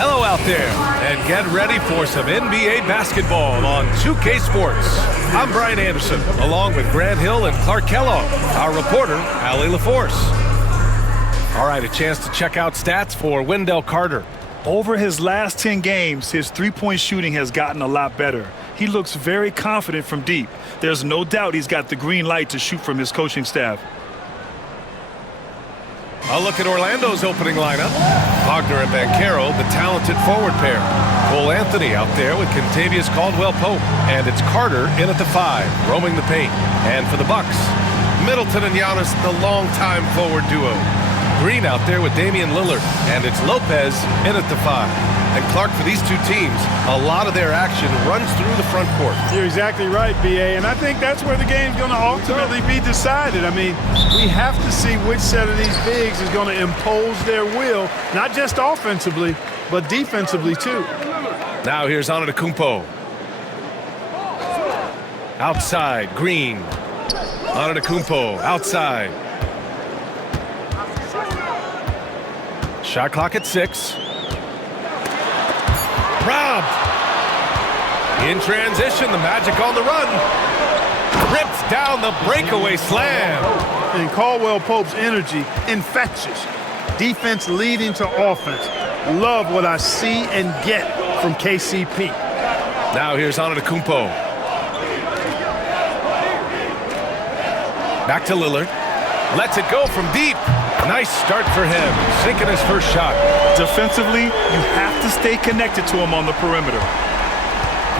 Hello out there, and get ready for some NBA basketball on 2K Sports. I'm Brian Anderson, along with Grant Hill and Clark Kellogg, our reporter, Allie LaForce. All right, a chance to check out stats for Wendell Carter. Over his last 10 games, his three-point shooting has gotten a lot better. He looks very confident from deep. There's no doubt he's got the green light to shoot from his coaching staff. A look at Orlando's opening lineup. Wagner and Banchero, the talented forward pair. Cole Anthony out there with Kentavious Caldwell-Pope. And it's Carter in at the 5, roaming the paint. And for the Bucks, Middleton and Giannis, the longtime forward duo. Green out there with Damian Lillard. And it's Lopez in at the 5. And Clark, for these two teams, a lot of their action runs through the front court. You're exactly right, B.A., and I think that's where the game's going to ultimately be decided. I mean, we have to see which set of these bigs is going to impose their will, not just offensively, but defensively, too. Now here's Antetokounmpo. Outside, Green. Antetokounmpo, outside. Shot clock at 6. Robbed. In transition, the Magic on the run. Rips down the breakaway slam. And Caldwell-Pope's energy, infectious. Defense leading to offense. Love what I see and get from KCP. Now here's Antetokounmpo. Back to Lillard. Lets it go from deep. Nice start for him, sinking his first shot. Defensively, you have to stay connected to him on the perimeter.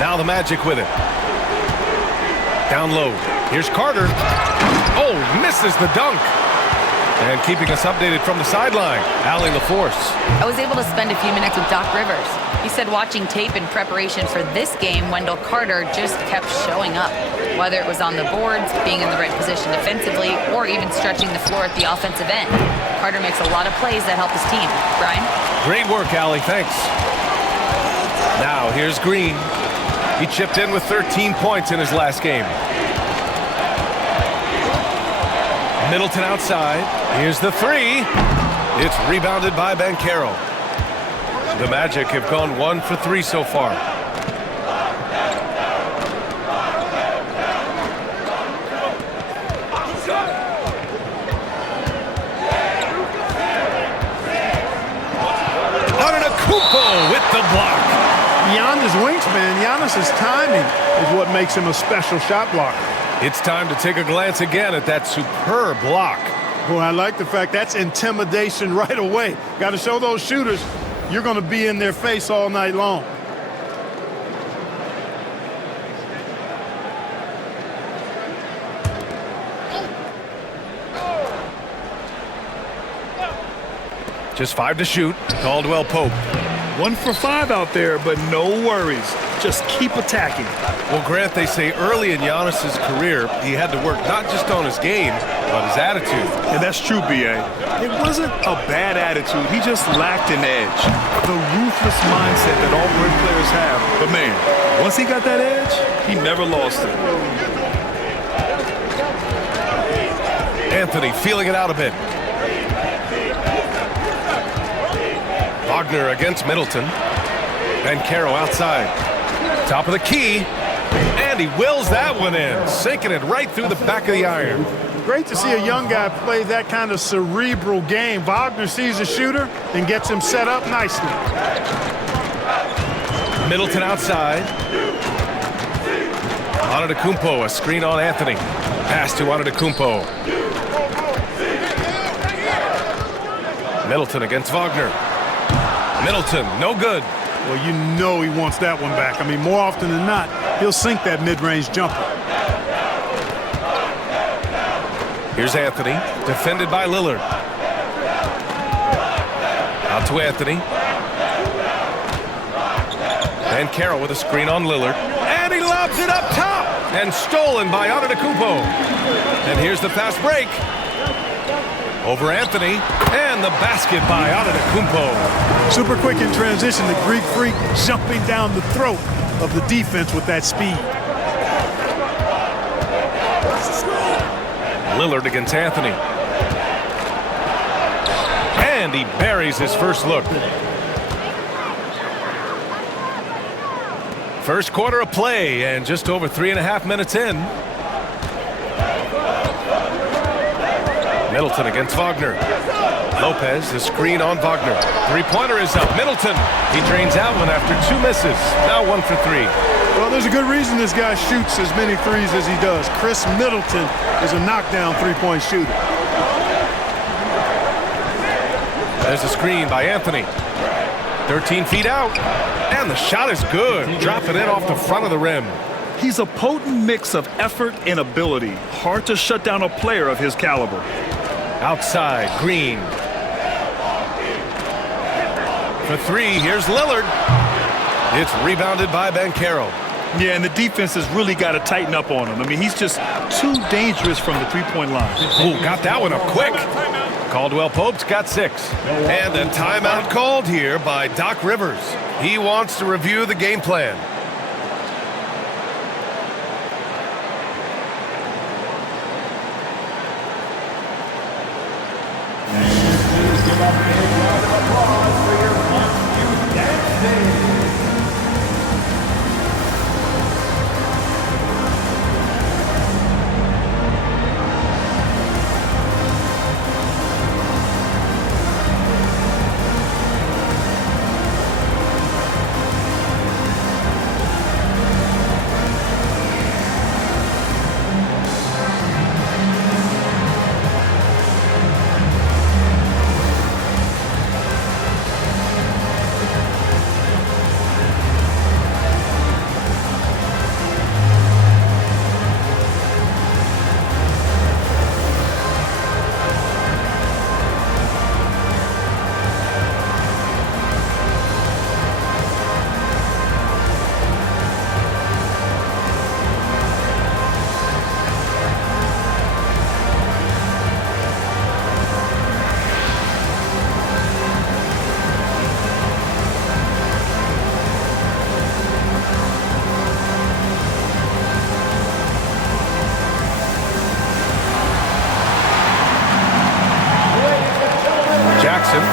Now the Magic with it. Down low. Here's Carter. Oh, misses the dunk. And keeping us updated from the sideline, Allie LaForce. I was able to spend a few minutes with Doc Rivers. He said watching tape in preparation for this game, Wendell Carter just kept showing up. Whether it was on the boards, being in the right position defensively, or even stretching the floor at the offensive end. Carter makes a lot of plays that help his team. Brian? Great work, Allie. Thanks. Now, here's Green. He chipped in with 13 points in his last game. Middleton outside. Here's the 3. It's rebounded by Banchero. The Magic have gone 1 for 3 so far. Antetokounmpo with the block. Beyond his wingspan, Giannis's timing is what makes him a special shot blocker. It's time to take a glance again at that superb block. Boy, I like the fact that's intimidation right away. Got to show those shooters you're going to be in their face all night long. Just 5 to shoot. Caldwell-Pope. 1 for 5 out there, but no worries. Just keep attacking. Well, Grant, they say early in Giannis's career, he had to work not just on his game, but his attitude. And that's true, B.A. It wasn't a bad attitude. He just lacked an edge. The ruthless mindset that all great players have. But, man, once he got that edge, he never lost it. Anthony feeling it out a bit. Wagner against Middleton. Banchero outside. Top of the key. And he wills that one in, sinking it right through the back of the iron. Great to see a young guy play that kind of cerebral game. Wagner sees a shooter and gets him set up nicely. Middleton outside. Antetokounmpo, a screen on Anthony. Pass to Antetokounmpo. Middleton against Wagner. Middleton, no good. Well, you know he wants that one back. I mean, more often than not, he'll sink that mid-range jumper. Here's Anthony, defended by Lillard. Out to Anthony. Banchero with a screen on Lillard. And he lobs it up top! And stolen by Antetokounmpo. And here's the fast break. Over Anthony, and the basket by Antetokounmpo. Super quick in transition, the Greek freak jumping down the throat of the defense with that speed. Lillard against Anthony. And he buries his first look. First quarter of play and just over 3.5 minutes in. Middleton against Wagner. Lopez, the screen on Wagner. Three-pointer is up. Middleton, he drains out one after 2 misses. Now 1 for 3. Well, there's a good reason this guy shoots as many threes as he does. Chris Middleton is a knockdown three-point shooter. There's a screen by Anthony. 13 feet out. And the shot is good. Dropping it off the front of the rim. He's a potent mix of effort and ability. Hard to shut down a player of his caliber. Outside, Green. For 3, here's Lillard. It's rebounded by Banchero. Yeah, and the defense has really got to tighten up on him. I mean, he's just too dangerous from the three-point line. Ooh, got that one up quick. Caldwell Pope's got 6. And a timeout called here by Doc Rivers. He wants to review the game plan.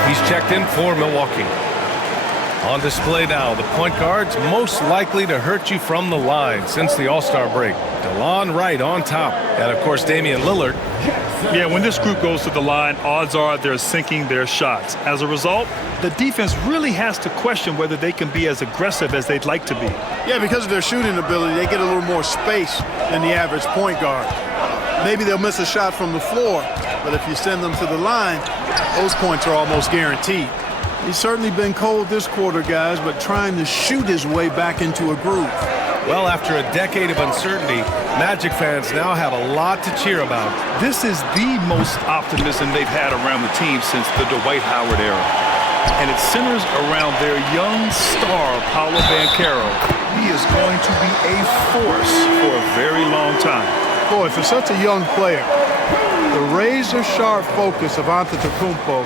He's checked in for Milwaukee. On display now, the point guards most likely to hurt you from the line since the All-Star break. DeLon Wright on top. And, of course, Damian Lillard. Yeah, when this group goes to the line, odds are they're sinking their shots. As a result, the defense really has to question whether they can be as aggressive as they'd like to be. Yeah, because of their shooting ability, they get a little more space than the average point guard. Maybe they'll miss a shot from the floor, but if you send them to the line, those points are almost guaranteed. He's certainly been cold this quarter, guys, but trying to shoot his way back into a groove. Well, after a decade of uncertainty, Magic fans now have a lot to cheer about. This is the most optimism they've had around the team since the Dwight Howard era. And it centers around their young star, Paolo Banchero. He is going to be a force for a very long time. Boy, for such a young player, the razor-sharp focus of Antetokounmpo,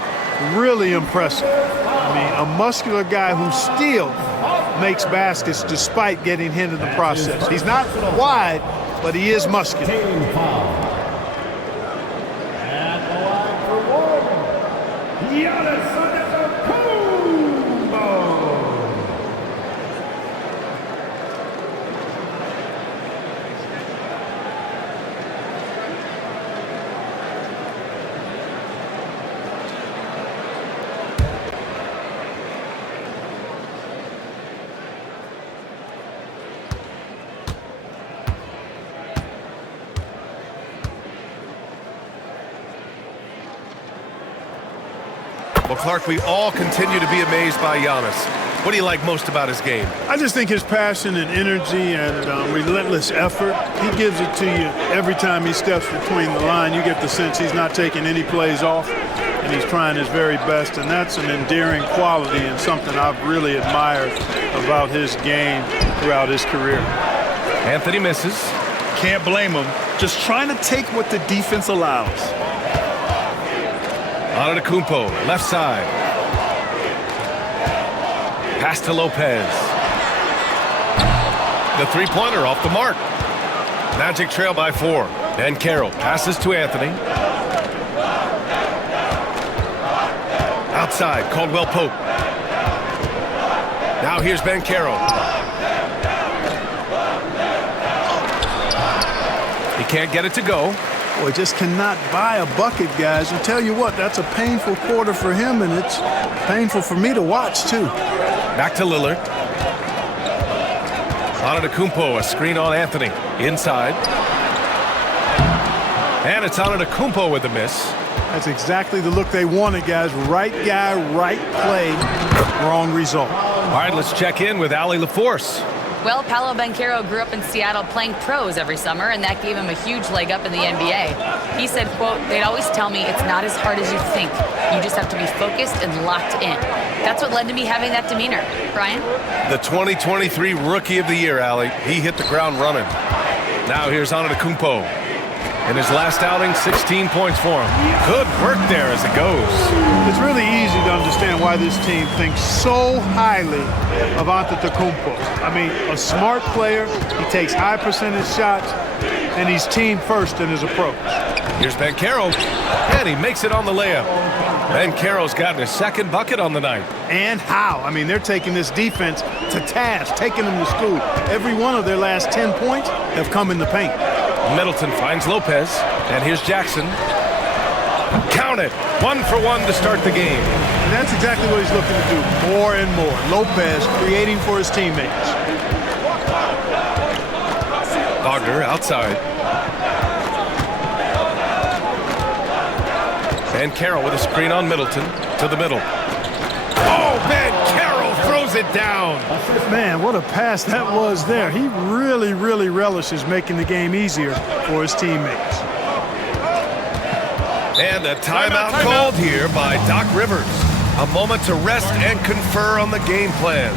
really impressive. I mean, a muscular guy who still makes baskets despite getting hit in the process. He's not wide, but he is muscular. At the line for one, Antetokounmpo. Well, Clark, we all continue to be amazed by Giannis. What do you like most about his game? I just think his passion and energy and relentless effort, he gives it to you every time he steps between the line. You get the sense he's not taking any plays off, and he's trying his very best, and that's an endearing quality and something I've really admired about his game throughout his career. Anthony misses. Can't blame him. Just trying to take what the defense allows. Antetokounmpo, left side. Pass to Lopez. The three-pointer off the mark. Magic trail by 4. Banchero passes to Anthony. Outside, Caldwell Pope. Now here's Banchero. can't get it to go. Boy, just cannot buy a bucket, guys. I tell you what, that's a painful quarter for him, and it's painful for me to watch, too. Back to Lillard. Antetokounmpo, a screen on Anthony. Inside. And it's Antetokounmpo with the miss. That's exactly the look they wanted, guys. Right guy, right play, wrong result. All right, let's check in with Allie LaForce. Well, Paolo Banchero grew up in Seattle playing pros every summer, and that gave him a huge leg up in the NBA. He said, quote, "They'd always tell me it's not as hard as you think. You just have to be focused and locked in." That's what led to me having that demeanor. Brian? The 2023 Rookie of the Year, Allie. He hit the ground running. Now here's Antetokounmpo. In his last outing, 16 points for him. Good work there as it goes. It's really easy to understand why this team thinks so highly of Antetokounmpo. I mean, a smart player, he takes high percentage shots, and he's team first in his approach. Here's Banchero, and he makes it on the layup. Banchero's gotten his second bucket on the night. And how? I mean, they're taking this defense to task, taking them to school. Every one of their last 10 points have come in the paint. Middleton finds Lopez, and here's Jackson. Count it, 1 for 1 to start the game. And that's exactly what he's looking to do, more and more. Lopez creating for his teammates. Wagner outside. Banchero with a screen on Middleton to the middle. Oh, Banchero throws it down. Man, what a pass that was there. He really, really relishes making the game easier for his teammates. And a timeout called here by Doc Rivers. A moment to rest and confer on the game plan.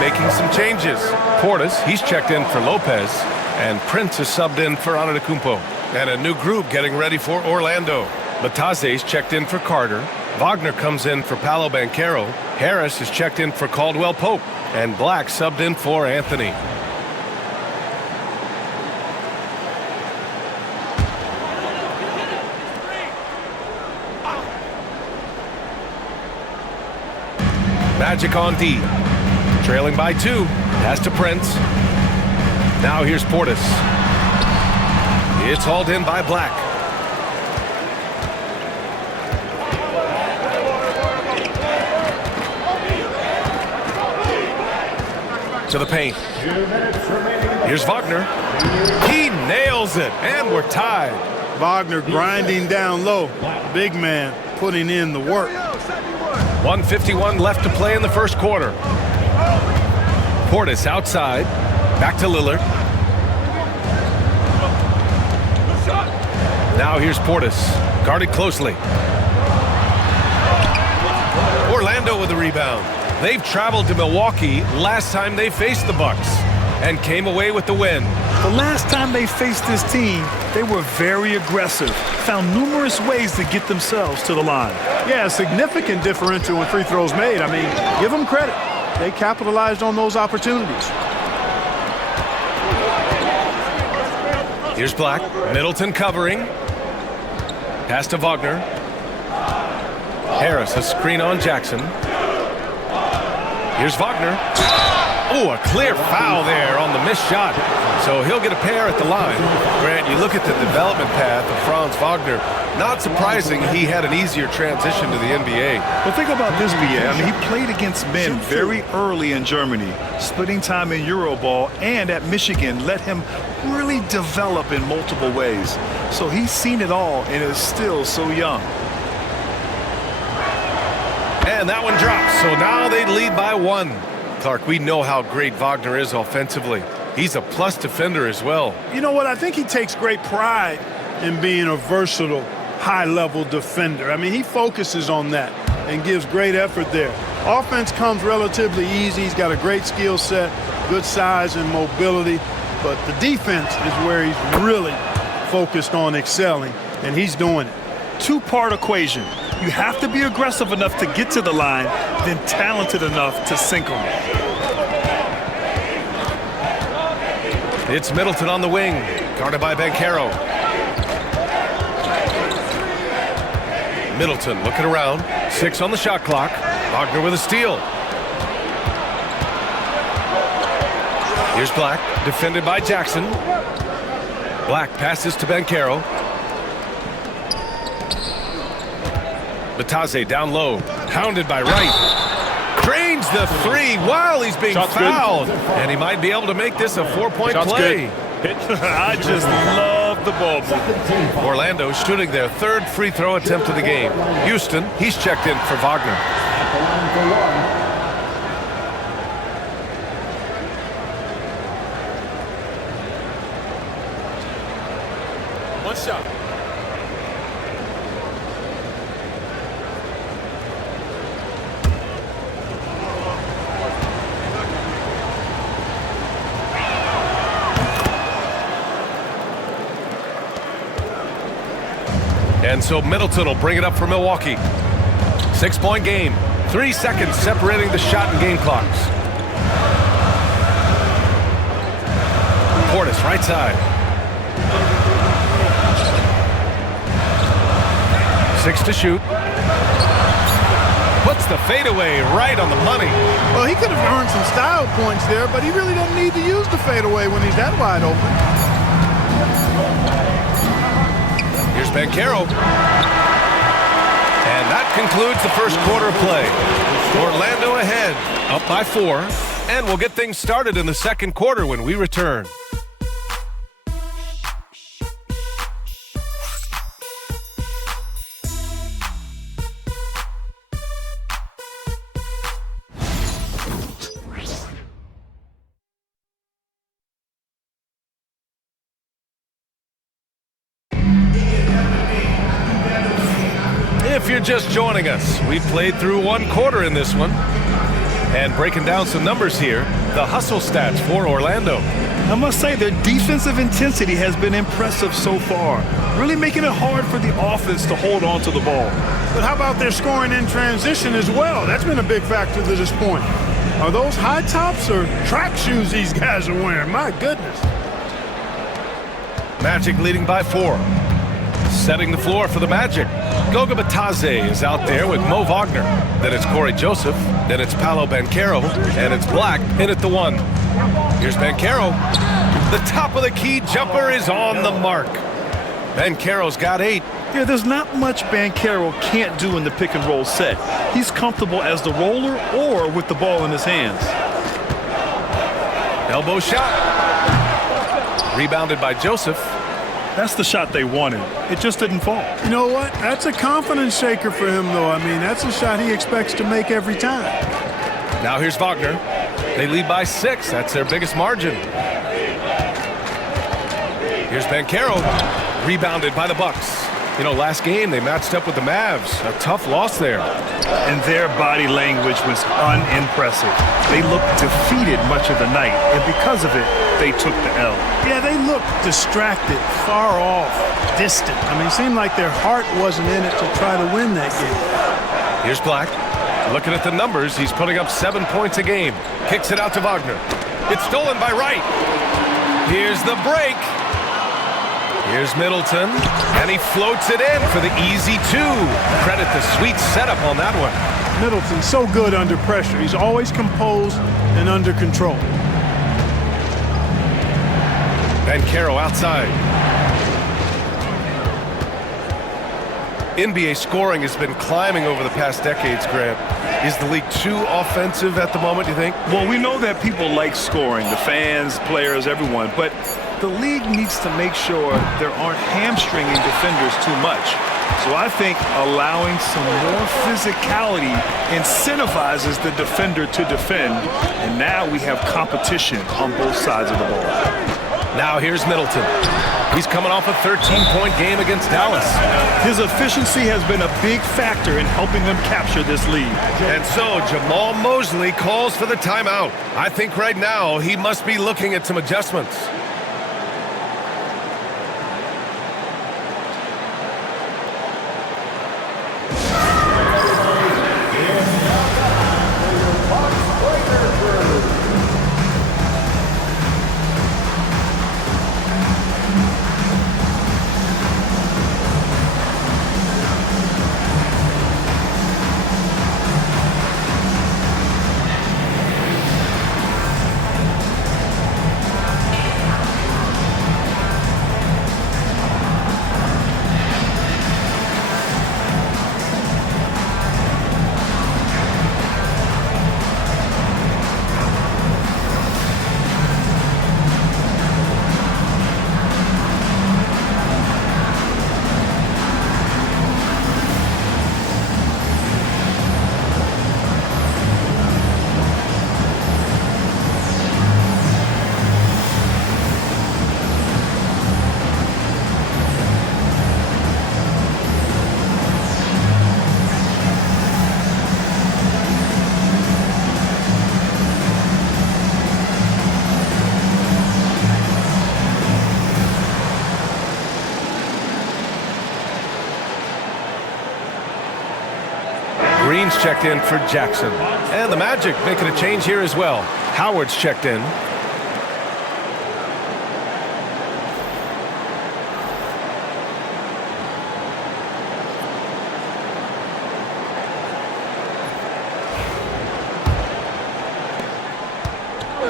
Making some changes. Portis, he's checked in for Lopez, and Prince is subbed in for Antetokounmpo. And a new group getting ready for Orlando. Batase's checked in for Carter. Wagner comes in for Paolo Banchero. Harris is checked in for Caldwell Pope. And Black subbed in for Anthony. Magic on D. Trailing by 2. Pass to Prince. Now here's Portis. It's hauled in by Black. To the paint. Here's Wagner. He nails it, and we're tied. Wagner grinding down low. Big man putting in the work. 1:51 left to play in the first quarter. Portis outside. Back to Lillard. Now here's Portis. Guarded closely. Orlando with the rebound. They've traveled to Milwaukee last time they faced the Bucks and came away with the win. The last time they faced this team, they were very aggressive, found numerous ways to get themselves to the line. Yeah, a significant differential in free throws made. I mean, give them credit. They capitalized on those opportunities. Here's Black. Middleton covering. Pass to Wagner. Harris, a screen on Jackson. Here's Wagner. Oh, a clear foul there on the missed shot. So he'll get a pair at the line. Grant, you look at the development path of Franz Wagner. Not surprising he had an easier transition to the NBA. Well, think about this, BA. I mean, he played against men very early in Germany. Splitting time in Euroball and at Michigan let him really develop in multiple ways. So he's seen it all and is still so young. And that one drops. So now they lead by 1. Clark, we know how great Wagner is offensively. He's a plus defender as well. You know what? I think he takes great pride in being a versatile, high-level defender. I mean, he focuses on that and gives great effort there. Offense comes relatively easy. He's got a great skill set, good size and mobility. But the defense is where he's really focused on excelling, and he's doing it. Two-part equation. You have to be aggressive enough to get to the line, then talented enough to sink them. It's Middleton on the wing, guarded by Banchero. Middleton looking around, 6 on the shot clock. Wagner with a steal. Here's Black, defended by Jackson. Black passes to Banchero. Bataze down low, hounded by Wright. Drains the 3 while he's being fouled. And he might be able to make this a 4-point play. I just love the ball. Orlando shooting their 3rd free throw attempt of the game. Houston, he's checked in for Wagner. One shot. And so Middleton will bring it up for Milwaukee. 6-point game. 3 seconds separating the shot and game clocks. Portis, right side. 6 to shoot. Puts the fadeaway right on the money. Well, he could have earned some style points there, but he really doesn't need to use the fadeaway when he's that wide open. Here's Banchero. And that concludes the first quarter of play. Orlando ahead, up by 4. And we'll get things started in the second quarter when we return. If you're just joining us, we've played through 1 quarter in this one. And breaking down some numbers here, the hustle stats for Orlando. I must say their defensive intensity has been impressive so far, really making it hard for the offense to hold on to the ball. But how about their scoring in transition as well? That's been a big factor to this point. Are those high tops or track shoes these guys are wearing? My goodness. Magic leading by 4. Setting the floor for the Magic. Goga Bataze is out there with Mo Wagner. Then it's Corey Joseph. Then it's Paolo Banchero. And it's Black in at the 1. Here's Banchero. The top of the key jumper is on the mark. Banchero's got 8. Yeah, there's not much Banchero can't do in the pick and roll set. He's comfortable as the roller or with the ball in his hands. Elbow shot. Rebounded by Joseph. That's the shot they wanted. It just didn't fall. You know what? That's a confidence shaker for him, though. I mean, that's a shot he expects to make every time. Now here's Wagner. They lead by 6. That's their biggest margin. Here's Banchero. Rebounded by the Bucks. You know, last game they matched up with the Mavs. A tough loss there. And their body language was unimpressive. They looked defeated much of the night, and because of it, they took the L. Yeah, they looked distracted, far off, distant. I mean, it seemed like their heart wasn't in it to try to win that game. Here's Black. Looking at the numbers, he's putting up 7 points a game. Kicks it out to Wagner. It's stolen by Wright. Here's the break. Here's Middleton, and he floats it in for the easy two. Credit the sweet setup on that one. Middleton's so good under pressure. He's always composed and under control. Banchero outside. NBA scoring has been climbing over the past decades, Grant. Is the league too offensive at the moment, do you think? Well, we know that people like scoring, the fans, players, everyone, but the league needs to make sure there aren't hamstringing defenders too much. So I think allowing some more physicality incentivizes the defender to defend, and now we have competition on both sides of the ball. Now here's Middleton. He's coming off a 13-point game against Dallas. His efficiency has been a big factor in helping them capture this lead. And so Jamal Mosley calls for the timeout. I think right now he must be looking at some adjustments. Green's checked in for Jackson. And the Magic making a change here as well. Howard's checked in.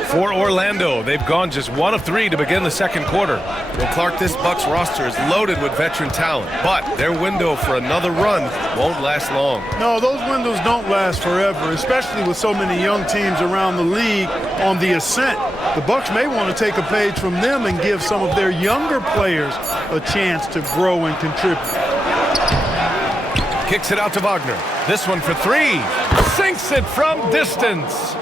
For Orlando, they've gone just 1 of 3 to begin the second quarter. Well, Clark, this Bucks roster is loaded with veteran talent, but their window for another run won't last long. No, those windows don't last forever, especially with so many young teams around the league on the ascent. The Bucks may want to take a page from them and give some of their younger players a chance to grow and contribute. Kicks it out to Wagner. This one for 3. Sinks it from distance.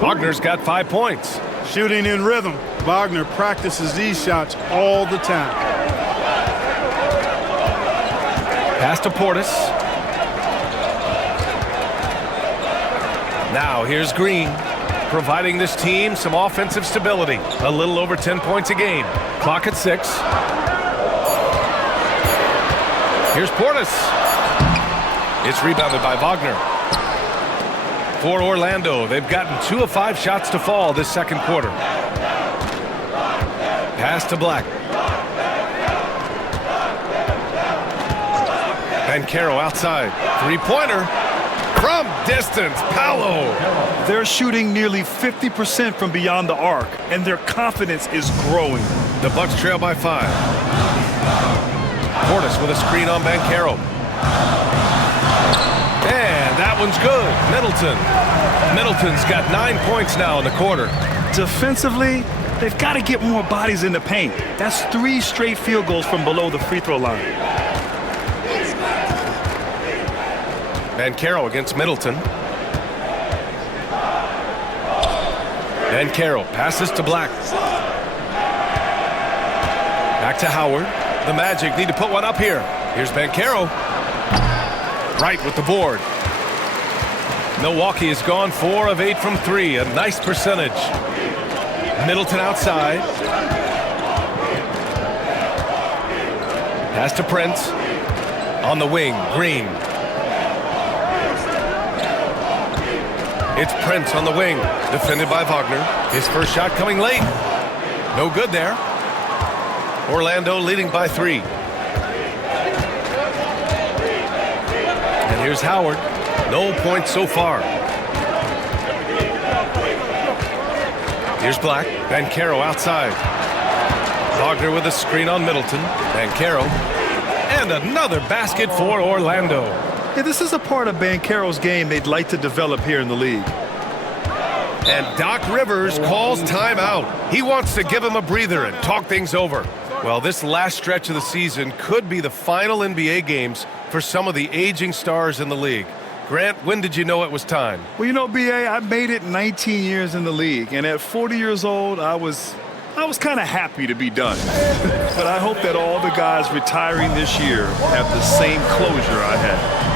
Wagner's got 5 points. Shooting in rhythm. Wagner practices these shots all the time. Pass to Portis. Now here's Green, providing this team some offensive stability. A little over 10 points a game. Clock at 6. Here's Portis. It's rebounded by Wagner. For Orlando, they've gotten 2 of 5 shots to fall this second quarter. Pass to Black. Banchero outside. 3-pointer from distance. Paolo. They're shooting nearly 50% from beyond the arc, and their confidence is growing. The Bucks trail by 5. Portis with a screen on Banchero. And that one's good. Middleton's got 9 points now in the quarter. Defensively, they've got to get more bodies in the paint. That's 3 straight field goals from below the free throw line. Banchero against Middleton. Banchero passes to Black. Back to Howard. The Magic need to put one up here. Here's Banchero. Right with the board. Milwaukee has gone 4 of 8 from 3. A nice percentage. Middleton outside. Pass to Prince. On the wing, Green. It's Prince on the wing. Defended by Wagner. His first shot coming late. No good there. Orlando leading by 3. And here's Howard. No points so far. Here's Black. Banchero outside. Wagner with a screen on Middleton. Banchero. And another basket for Orlando. Yeah, this is a part of Banchero's game they'd like to develop here in the league. And Doc Rivers calls timeout. He wants to give him a breather and talk things over. Well, this last stretch of the season could be the final NBA games for some of the aging stars in the league. Grant, when did you know it was time? Well, you know, B.A., I made it 19 years in the league, and at 40 years old, I was kind of happy to be done. But I hope that all the guys retiring this year have the same closure I had.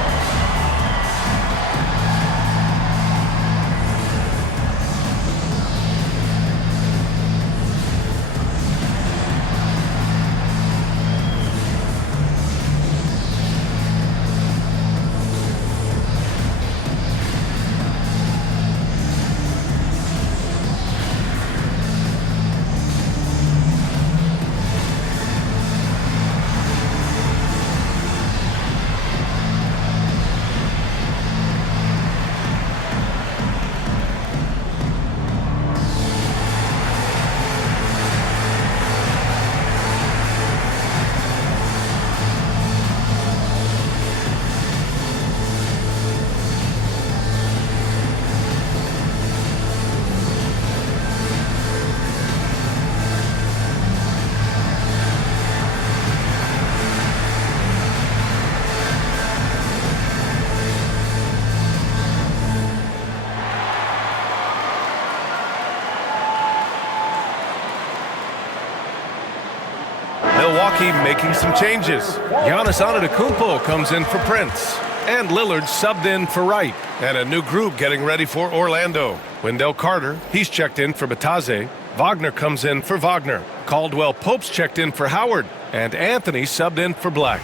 Milwaukee making some changes. Giannis Antetokounmpo comes in for Prince. And Lillard subbed in for Wright. And a new group getting ready for Orlando. Wendell Carter, he's checked in for Batadze. Wagner comes in for Wagner. Caldwell Pope's checked in for Howard. And Anthony subbed in for Black.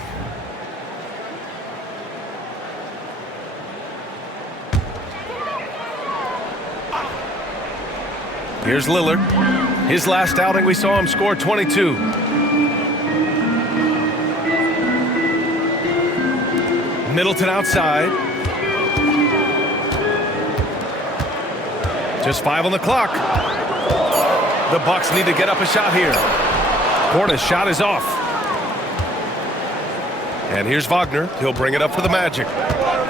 Here's Lillard. His last outing, we saw him score 22. Middleton outside. Just 5 on the clock. The Bucks need to get up a shot here. Portis' shot is off. And here's Wagner. He'll bring it up for the Magic.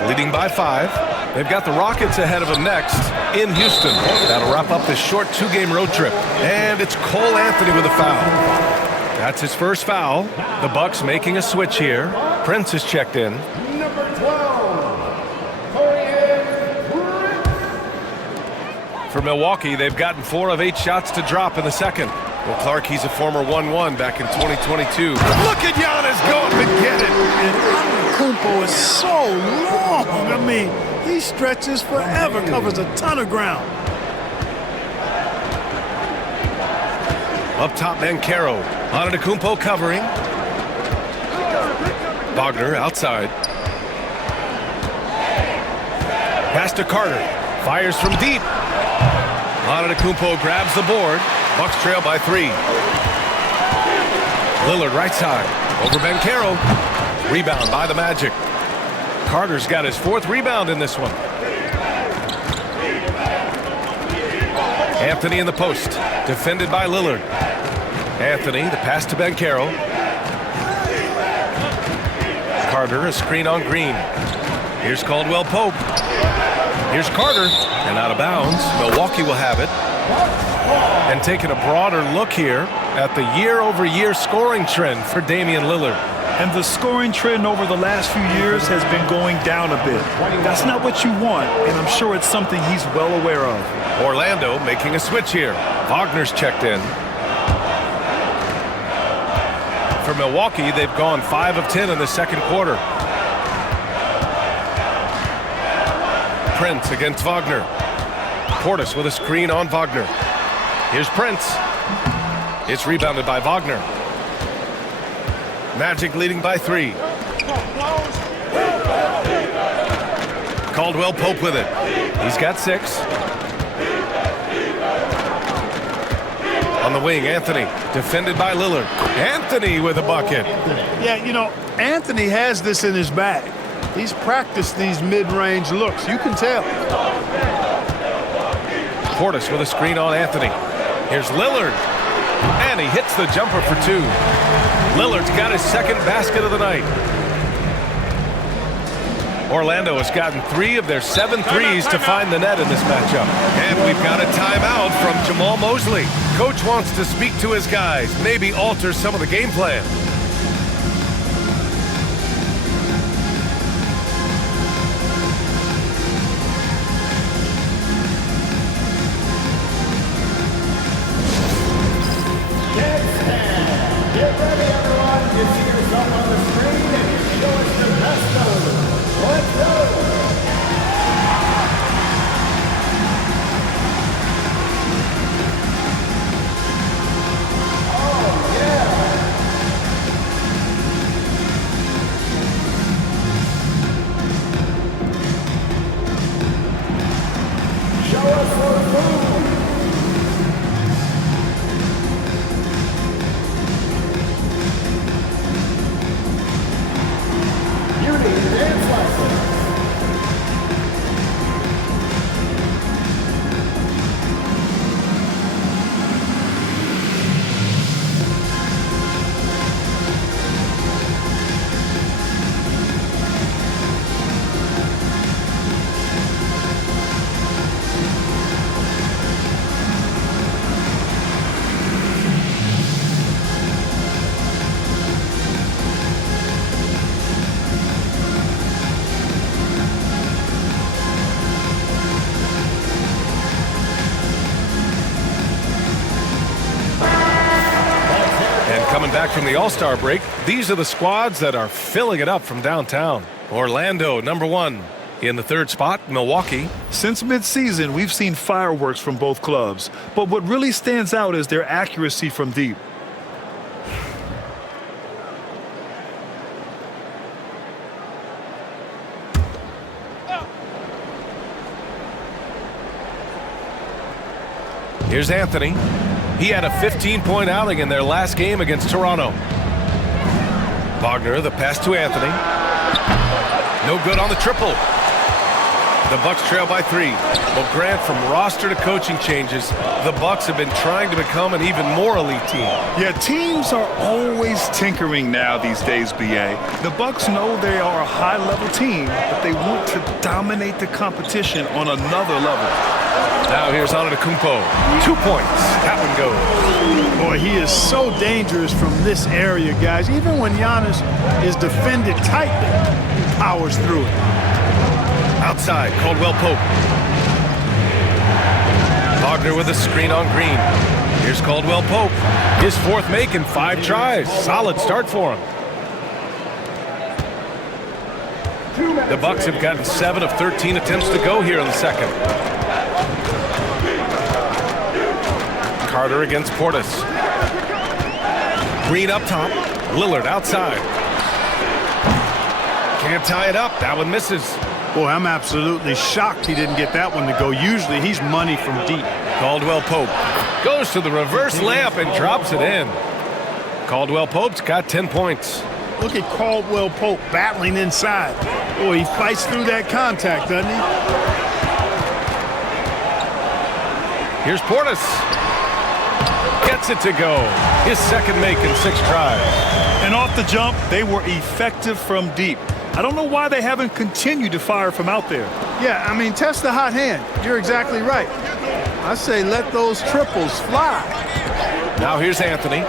Leading by 5. They've got the Rockets ahead of them next in Houston. That'll wrap up this short 2-game road trip. And it's Cole Anthony with a foul. That's his first foul. The Bucks making a switch here. Prince is checked in. Number 12, Prince. For Milwaukee, they've gotten 4 of 8 shots to drop in the second. Well, Clark, he's a former 1-1 back in 2022. Look at Giannis go up and get it. And Antetokounmpo is so long. I mean, he stretches forever, covers a ton of ground. Up top, Banchero. Antetokounmpo covering. Wagner outside. Pass to Carter. Fires from deep. Antetokounmpo grabs the board. Bucks trail by 3. Lillard right side. Over Banchero. Rebound by the Magic. Carter's got his 4th rebound in this one. Anthony in the post. Defended by Lillard. Anthony, the pass to Banchero. Carter, a screen on Green. Here's Caldwell Pope. Here's Carter, and out of bounds. Milwaukee will have it. And taking a broader look here at the year-over-year scoring trend for Damian Lillard. And the scoring trend over the last few years has been going down a bit. That's not what you want, and I'm sure it's something he's well aware of. Orlando making a switch here. Wagner's checked in. For Milwaukee, they've gone 5 of 10 in the second quarter. Prince against Wagner. Portis with a screen on Wagner. Here's Prince. It's rebounded by Wagner. Magic leading by 3. Caldwell Pope with it. He's got 6. On the wing, Anthony, defended by Lillard. Anthony with a bucket. Yeah, you know, Anthony has this in his bag. He's practiced these mid-range looks. You can tell. Portis with a screen on Anthony. Here's Lillard. And he hits the jumper for two. Lillard's got his second basket of the night. Orlando has gotten 3 of their 7 threes to find the net in this matchup. And we've got a timeout from Jamal Mosley. Coach wants to speak to his guys, maybe alter some of the game plan. Get ready, everyone. You see yourself on the screen and you show us the best of it. Let's go. Oh, yeah. Show us the food. Dance lesson. Coming back from the All-Star break, these are the squads that are filling it up from downtown. Orlando, number 1. In the 3rd spot, Milwaukee. Since midseason, we've seen fireworks from both clubs, but what really stands out is their accuracy from deep. Here's Anthony. He had a 15-point outing in their last game against Toronto. Wagner, the pass to Anthony. No good on the triple. The Bucks trail by 3. Well, Grant, from roster to coaching changes, the Bucks have been trying to become an even more elite team. Yeah, teams are always tinkering now these days, BA. The Bucks know they are a high-level team, but they want to dominate the competition on another level. Now here's Antetokounmpo. 2 points. That one goes. Boy, he is so dangerous from this area, guys. Even when Giannis is defended tightly, he powers through it. Outside, Caldwell Pope. Wagner with a screen on Green. Here's Caldwell Pope. His 4th make in 5 tries. Solid start for him. The Bucks have gotten 7 of 13 attempts to go here in the second. Carter against Portis. Green up top. Lillard outside. Can't tie it up. That one misses. Boy, I'm absolutely shocked he didn't get that one to go. Usually he's money from deep. Caldwell Pope goes to the reverse layup and drops it in. Caldwell Pope's got 10 points. Look at Caldwell Pope battling inside. Boy, he fights through that contact, doesn't he? Here's Portis. Gets it to go. His second make in 6 tries. And off the jump, they were effective from deep. I don't know why they haven't continued to fire from out there. Yeah, I mean, test the hot hand. You're exactly right. I say let those triples fly. Now here's Anthony.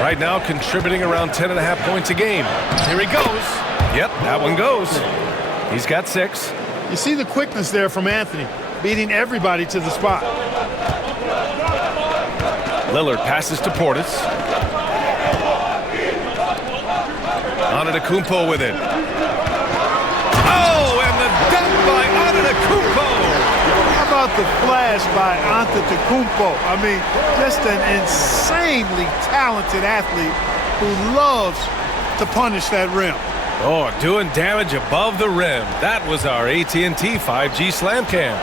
Right now contributing around 10.5 points a game. Here he goes. Yep, that one goes. He's got 6. You see the quickness there from Anthony, beating everybody to the spot. Lillard passes to Portis. Antetokounmpo with it. Oh, and the dunk by Antetokounmpo. How about the flash by Antetokounmpo? I mean, just an insanely talented athlete who loves to punish that rim. Oh, doing damage above the rim. That was our AT&T 5G slam cam.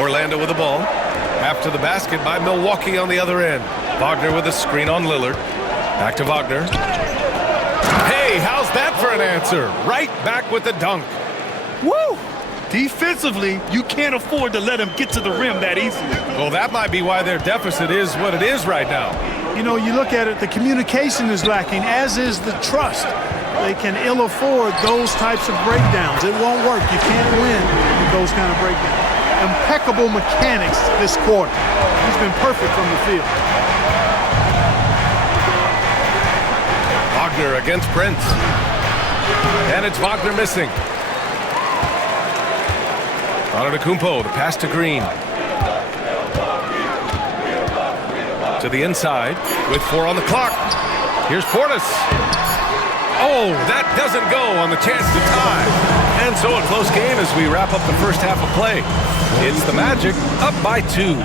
Orlando with the ball. After the basket by Milwaukee on the other end. Wagner with a screen on Lillard. Back to Wagner. Hey, how's that for an answer? Right back with the dunk. Woo! Defensively, you can't afford to let him get to the rim that easily. Well, that might be why their deficit is what it is right now. You know, you look at it, the communication is lacking, as is the trust. They can ill afford those types of breakdowns. It won't work. You can't win with those kind of breakdowns. Impeccable mechanics this quarter. He's been perfect from the field. Wagner against Prince. And it's Wagner missing. Antetokounmpo, the pass to Green. To the inside with 4 on the clock. Here's Portis. Oh, that doesn't go on the chance to tie. And so a close game as we wrap up the first half of play. It's the Magic up by 2.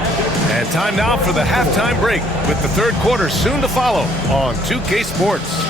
And time now for the halftime break with the third quarter soon to follow on 2K Sports.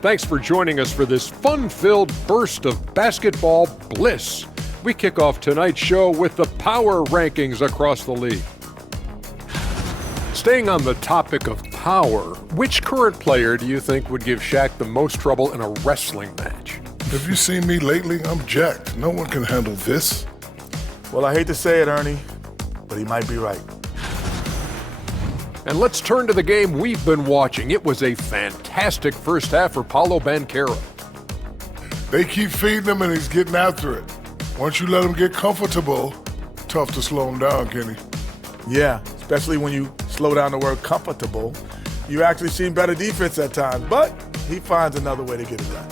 Thanks for joining us for this fun-filled burst of basketball bliss. We kick off tonight's show with the power rankings across the league. Staying on the topic of power, which current player do you think would give Shaq the most trouble in a wrestling match? Have you seen me lately? I'm jacked. No one can handle this. Well, I hate to say it, Ernie, but he might be right. And let's turn to the game we've been watching. It was a fantastic first half for Paolo Banchero. They keep feeding him and he's getting after it. Once you let him get comfortable, tough to slow him down, Kenny. Yeah, especially when you slow down the word comfortable. You actually see better defense at times, but he finds another way to get it done.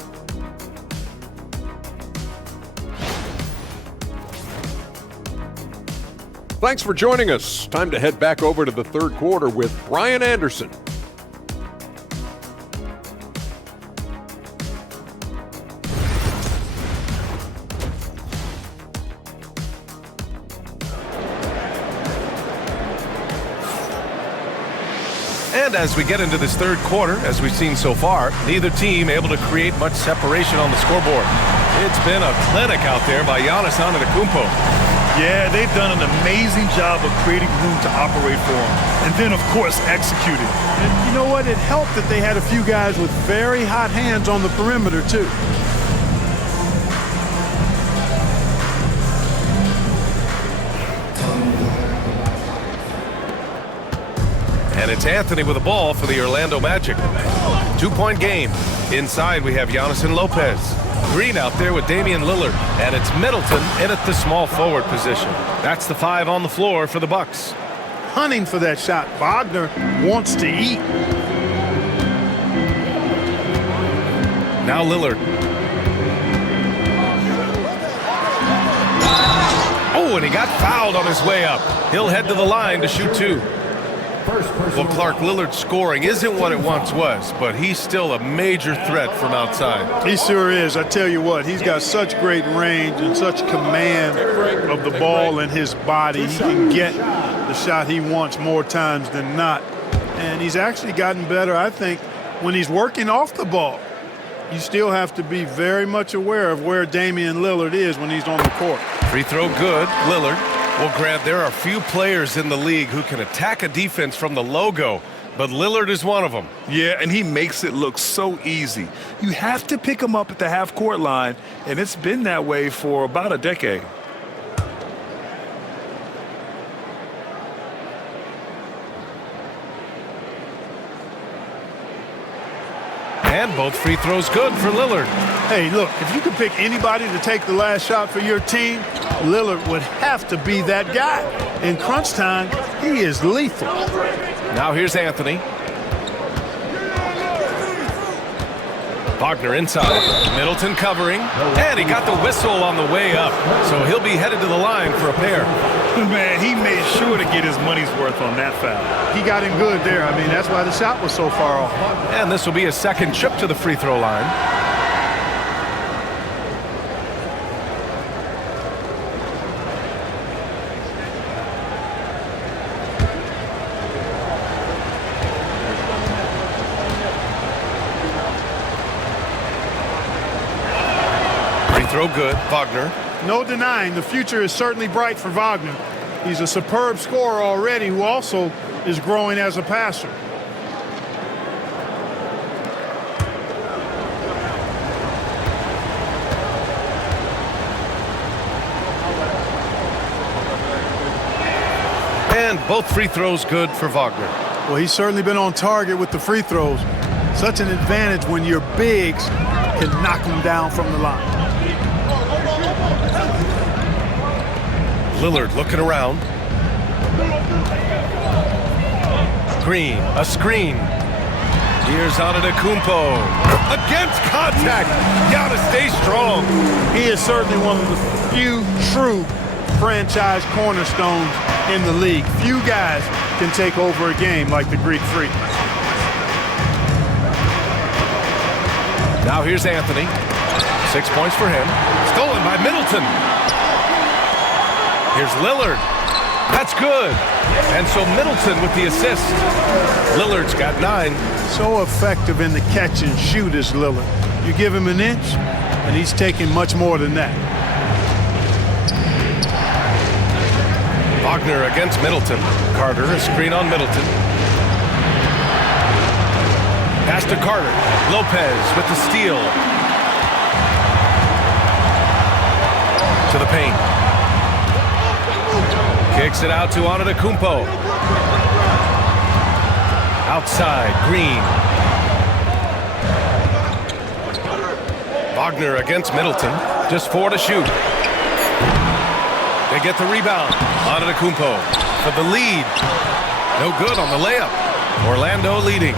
Thanks for joining us. Time to head back over to the third quarter with Brian Anderson. And as we get into this third quarter, as we've seen so far, neither team able to create much separation on the scoreboard. It's been a clinic out there by Giannis Antetokounmpo. Yeah, they've done an amazing job of creating room to operate for him. And then, of course, executing. And you know what? It helped that they had a few guys with very hot hands on the perimeter, too. And it's Anthony with the ball for the Orlando Magic. 2-point game. Inside, we have Giannis and Lopez. Green out there with Damian Lillard. And it's Middleton in at the small forward position. That's the 5 on the floor for the Bucks. Hunting for that shot. Wagner wants to eat. Now Lillard. Oh, and he got fouled on his way up. He'll head to the line to shoot 2. Well, Clark, Lillard's scoring isn't what it once was, but he's still a major threat from outside. He sure is. I tell you what, he's got such great range and such command of the ball in his body. He can get the shot he wants more times than not. And he's actually gotten better, I think, when he's working off the ball. You still have to be very much aware of where Damian Lillard is when he's on the court. Free throw good, Lillard. Well, Grant, there are few players in the league who can attack a defense from the logo, but Lillard is one of them. Yeah, and he makes it look so easy. You have to pick him up at the half-court line, and it's been that way for about a decade. And both free throws good for Lillard. Hey, look, if you could pick anybody to take the last shot for your team, Lillard would have to be that guy. In crunch time, he is lethal. Now here's Anthony. Wagner inside. Middleton covering. And he got the whistle on the way up. So he'll be headed to the line for a pair. Man, he made sure to get his money's worth on that foul. He got him good there. I mean, that's why the shot was so far off. And this will be a second trip to the free throw line. throw good. Wagner. No denying, the future is certainly bright for Wagner. He's a superb scorer already who also is growing as a passer. And both free throws good for Wagner. Well, he's certainly been on target with the free throws. Such an advantage when your bigs can knock them down from the line. Lillard looking around. Green, a screen. Here's Antetokounmpo. Against contact. Gotta stay strong. He is certainly one of the few true franchise cornerstones in the league. Few guys can take over a game like the Greek Freak. Now here's Anthony. 6 points for him. Stolen by Middleton. Here's Lillard. That's good. And so Middleton with the assist. Lillard's got 9. So effective in the catch and shoot is Lillard. You give him an inch, and he's taking much more than that. Wagner against Middleton. Carter, a screen on Middleton. Pass to Carter. Lopez with the steal. To the paint. Kicks it out to Antetokounmpo. Outside, Green. Wagner against Middleton. Just 4 to shoot. They get the rebound. Antetokounmpo for the lead. No good on the layup. Orlando leading.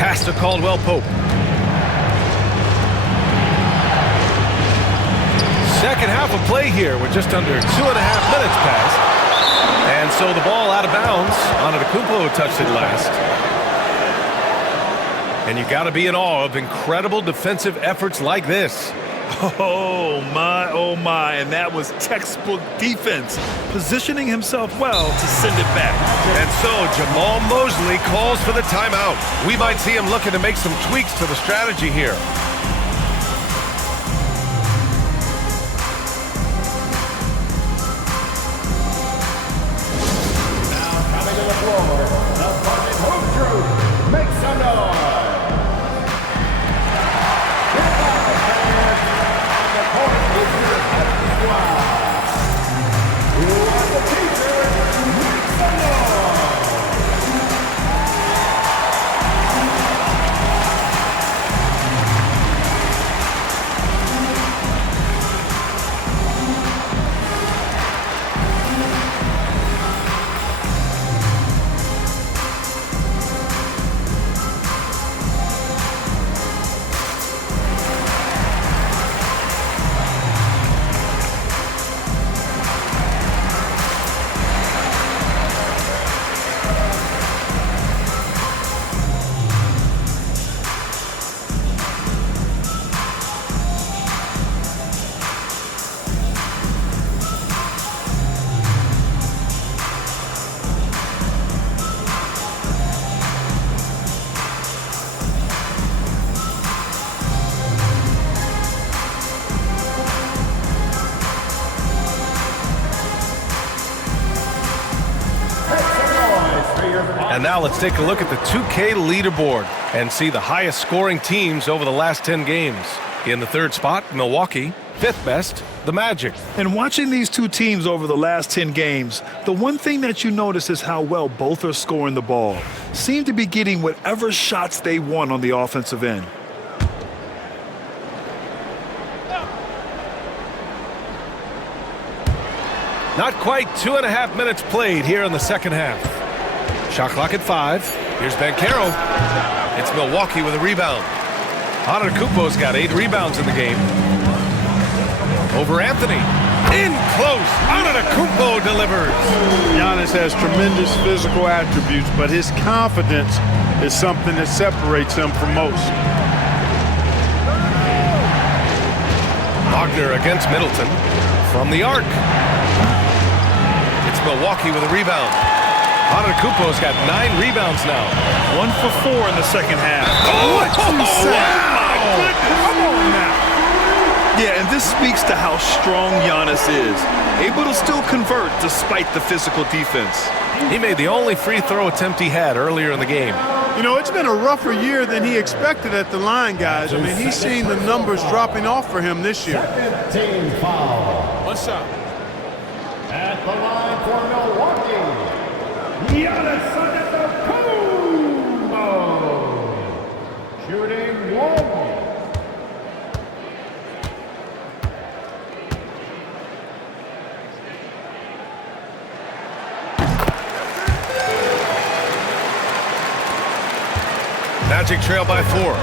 Pass to Caldwell Pope. Second half of play here with just under 2.5 minutes passed. And so the ball out of bounds. Antetokounmpo touched it last. And you got to be in awe of incredible defensive efforts like this. Oh my, and that was textbook defense, positioning himself well to send it back. And so Jamal Mosley calls for the timeout. We might see him looking to make some tweaks to the strategy here. Now coming to the floor, the Bucket Hoop Crew. Make some noise. And now let's take a look at the 2K leaderboard and see the highest scoring teams over the last 10 games. In the third spot, Milwaukee. Fifth best, the Magic. And watching these two teams over the last 10 games, the one thing that you notice is how well both are scoring the ball. Seem to be getting whatever shots they want on the offensive end. Not quite 2.5 minutes played here in the second half. Shot clock at 5. Here's Banchero. It's Milwaukee with a rebound. Antetokounmpo's got 8 rebounds in the game. Over Anthony. In close. Antetokounmpo delivers. Giannis has tremendous physical attributes, but his confidence is something that separates him from most. Wagner against Middleton. From the arc. It's Milwaukee with a rebound. Antetokounmpo's got 9 rebounds now. 1 for 4 in the second half. What you say? My goodness. Come on now. Yeah, and this speaks to how strong Giannis is. Able to still convert despite the physical defense. He made the only free throw attempt he had earlier in the game. You know, it's been a rougher year than he expected at the line, guys. I mean, he's seen the numbers dropping off for him this year. Team foul. What's up? At the line for Milwaukee, Giannis Antetokounmpo. Shooting 1. Magic trail by 4.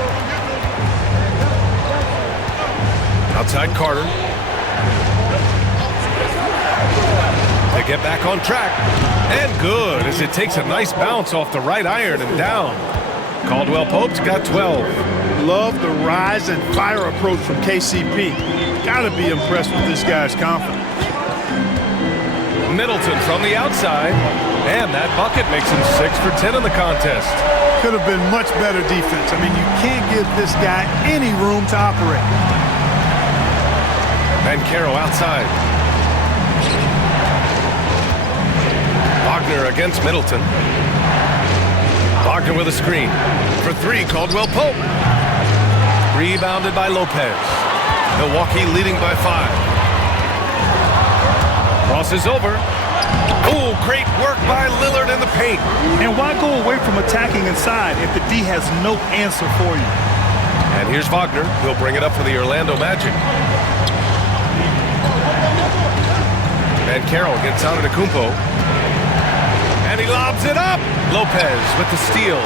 Outside Carter. They get back on track. And good as it takes a nice bounce off the right iron and down. Caldwell Pope's got 12. Love the rise and fire approach from KCP. Gotta be impressed with this guy's confidence. Middleton from the outside. And that bucket makes him 6 for 10 in the contest. Could have been much better defense. I mean, you can't give this guy any room to operate. Banchero outside. Wagner against Middleton. Wagner with a screen. For 3, Caldwell Pope. Rebounded by Lopez. Milwaukee leading by 5. Crosses over. Oh, great work by Lillard in the paint. And why go away from attacking inside if the D has no answer for you? And here's Wagner. He'll bring it up for the Orlando Magic. Banchero against Antetokounmpo. And he lobs it up. Lopez with the steal.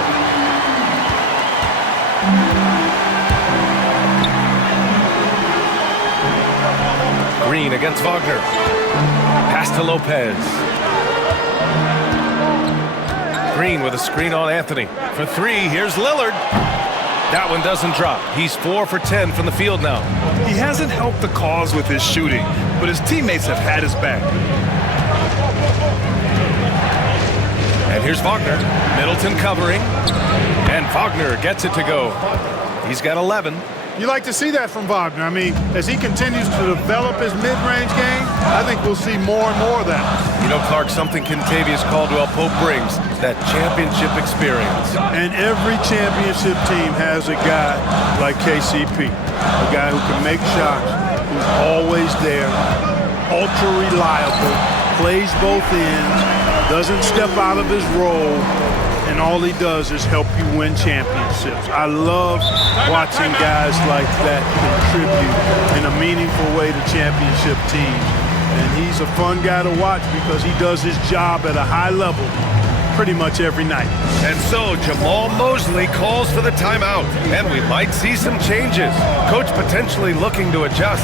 Green against Wagner. Pass to Lopez. Green with a screen on Anthony. For 3, here's Lillard. That one doesn't drop. He's 4 for 10 from the field now. He hasn't helped the cause with his shooting, but his teammates have had his back. And here's Wagner. Middleton covering. And Wagner gets it to go. He's got 11. You like to see that from Wagner. I mean, as he continues to develop his mid-range game, I think we'll see more and more of that. You know, Clark, something Kentavious Caldwell-Pope brings, that championship experience. And every championship team has a guy like KCP, a guy who can make shots, who's always there, ultra reliable, plays both ends, doesn't step out of his role, and all he does is help you win championships. I love watching guys like that contribute in a meaningful way to championship teams. And he's a fun guy to watch because he does his job at a high level pretty much every night. And so Jamal Mosley calls for the timeout, and we might see some changes. Coach potentially looking to adjust.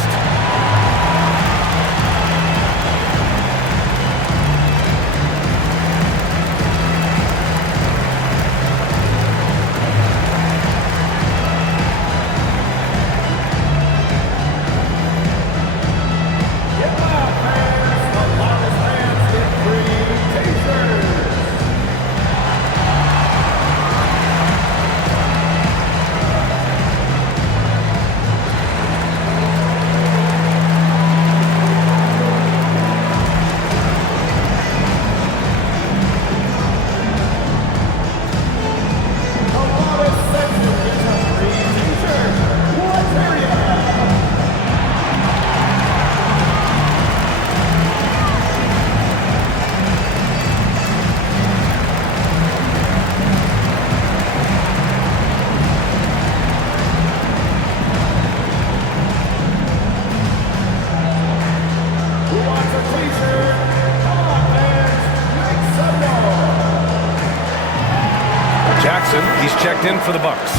He's checked in for the Bucks.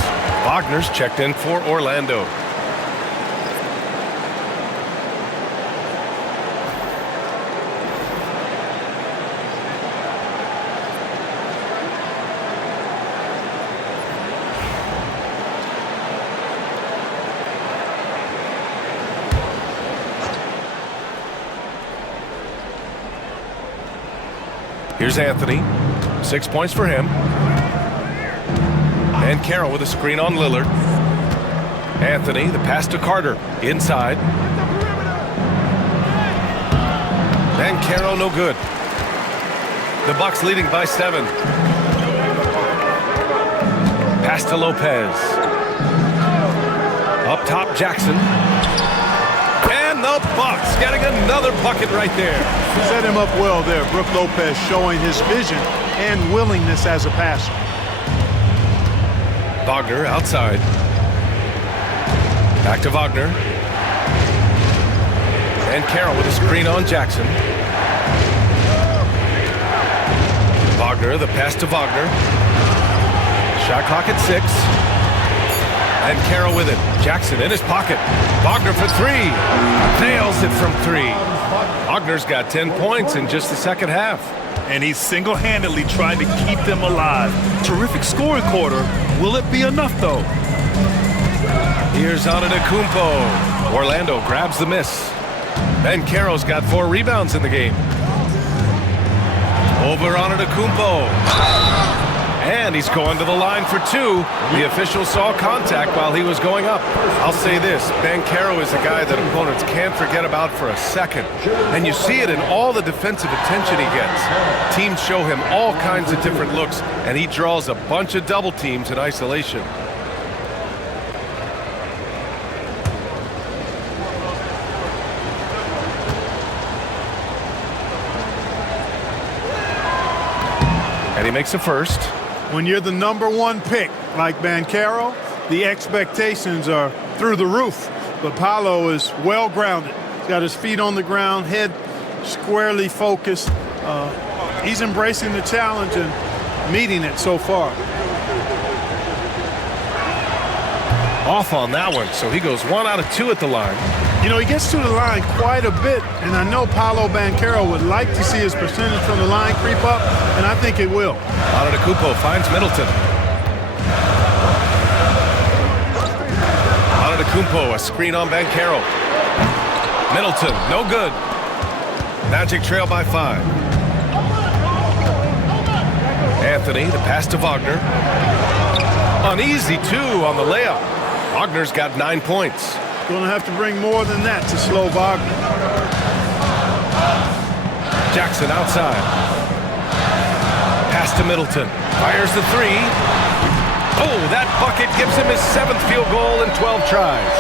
Wagner's checked in for Orlando. Here's Anthony. 6 points for him. And Carroll with a screen on Lillard. Anthony, the pass to Carter, inside. And Carroll, no good. The Bucks leading by 7. Pass to Lopez. Up top, Jackson. And the Bucks getting another bucket right there. Set him up well there. Brook Lopez showing his vision and willingness as a passer. Wagner outside. Back to Wagner. And Carroll with a screen on Jackson. Wagner, the pass to Wagner. Shot clock at 6. And Carroll with it. Jackson in his pocket. Wagner for 3. Nails it from 3. Wagner's got 10 points in just the second half. And he's single-handedly trying to keep them alive. Terrific scoring quarter. Will it be enough, though? Here's Antetokounmpo. Orlando grabs the miss. Ben Carroll's got 4 rebounds in the game. Over Antetokounmpo. And he's going to the line for 2. The official saw contact while he was going up. I'll say this, Ben Carroll is a guy that opponents can't forget about for a second. And you see it in all the defensive attention he gets. Teams show him all kinds of different looks, and he draws a bunch of double teams in isolation. And he makes a first. When you're the #1 pick, like Banchero, the expectations are through the roof. But Paolo is well-grounded. He's got his feet on the ground, head squarely focused. He's embracing the challenge and meeting it so far. Off on that one, so he goes 1 out of 2 at the line. You know, he gets to the line quite a bit, and I know Paolo Banchero would like to see his percentage from the line creep up, and I think it will. Antetokounmpo finds Middleton. Antetokounmpo, a screen on Banchero. Middleton, no good. Magic trail by 5. Anthony, the pass to Wagner. Uneasy 2 on the layup. Wagner's got 9 points. Going to have to bring more than that to slow Wagner. Jackson outside. Pass to Middleton. Fires the 3. Oh, that bucket gives him his 7th field goal in 12 tries.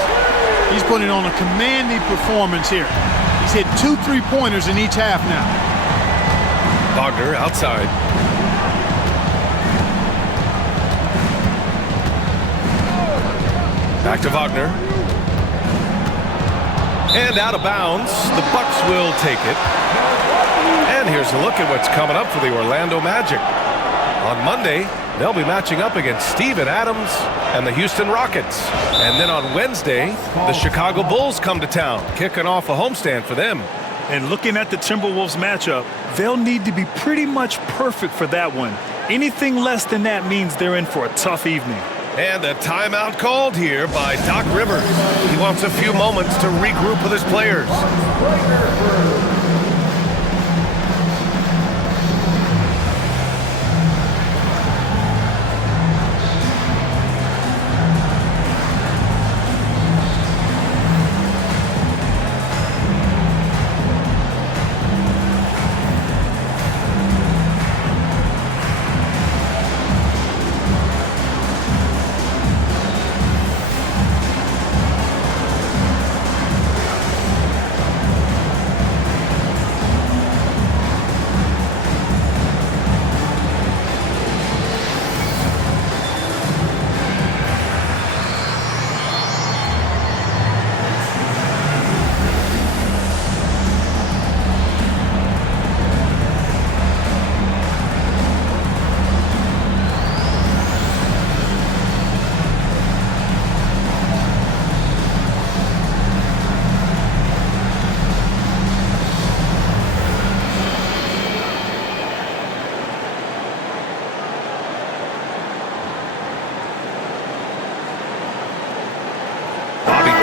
He's putting on a commanding performance here. He's hit 2 3-pointers in each half now. Wagner outside. Back to Wagner. And out of bounds. The Bucks will take it. And here's a look at what's coming up for the Orlando Magic. On Monday, they'll be matching up against Steven Adams and the Houston Rockets. And then on Wednesday, the Chicago Bulls come to town, kicking off a homestand for them. And looking at the Timberwolves matchup, they'll need to be pretty much perfect for that one. Anything less than that means they're in for a tough evening. And a timeout called here by Doc Rivers. He wants a few moments to regroup with his players.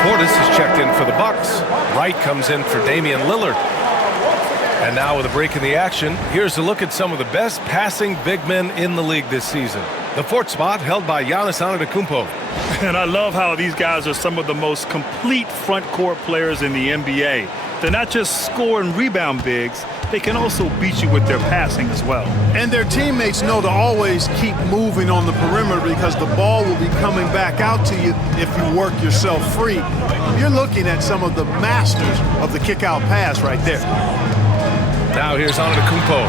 Portis is checked in for the Bucks. Wright comes in for Damian Lillard. And now with a break in the action, here's a look at some of the best passing big men in the league this season. The fourth spot held by Giannis Antetokounmpo. And I love how these guys are some of the most complete front court players in the NBA. They're not just score and rebound bigs, they can also beat you with their passing as well. And their teammates know to always keep moving on the perimeter because the ball will be coming back out to you if you work yourself free. You're looking at some of the masters of the kick-out pass right there. Now here's Antetokounmpo.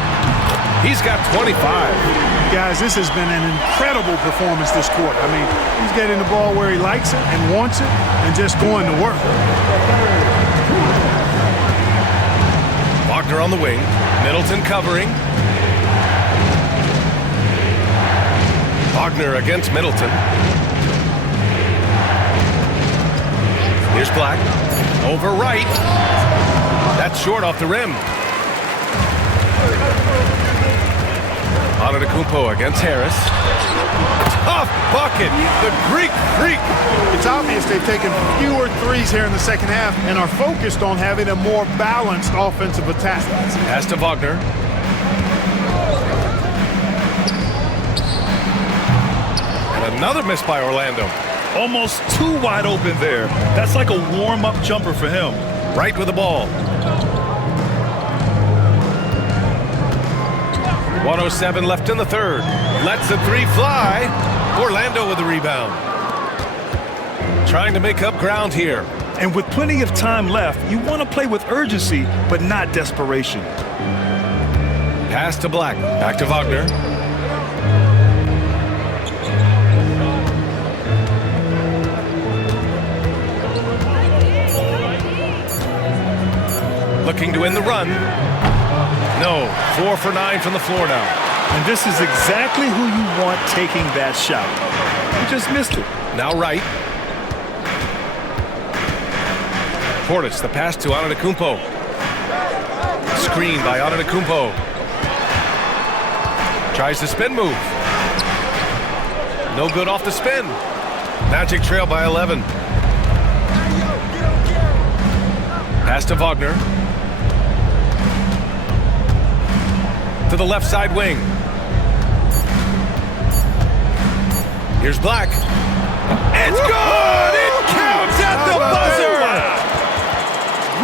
He's got 25. Guys, this has been an incredible performance this quarter. I mean, he's getting the ball where he likes it and wants it and just going to work. Wagner on the wing. Middleton covering. Wagner against Middleton. Here's Black. Over right. That's short off the rim. Antetokounmpo against Harris. Tough bucket. The Greek freak. It's obvious they've taken fewer threes here in the second half and are focused on having a more balanced offensive attack. Pass to Wagner. And another miss by Orlando. Almost too wide open there. That's like a warm-up jumper for him. Right with the ball. 1:07 left in the third. Lets the three fly. Orlando with the rebound. Trying to make up ground here. And with plenty of time left, you want to play with urgency, but not desperation. Pass to Black. Back to Wagner. Looking to win the run. No, 4 for 9 from the floor now. And this is exactly who you want taking that shot. You just missed it. Now right. Portis, the pass to Antetokounmpo. Screen by Antetokounmpo. Tries the spin move. No good off the spin. Magic trail by 11. Pass to Wagner. To the left side wing. Here's Black. It's good! It counts at the buzzer!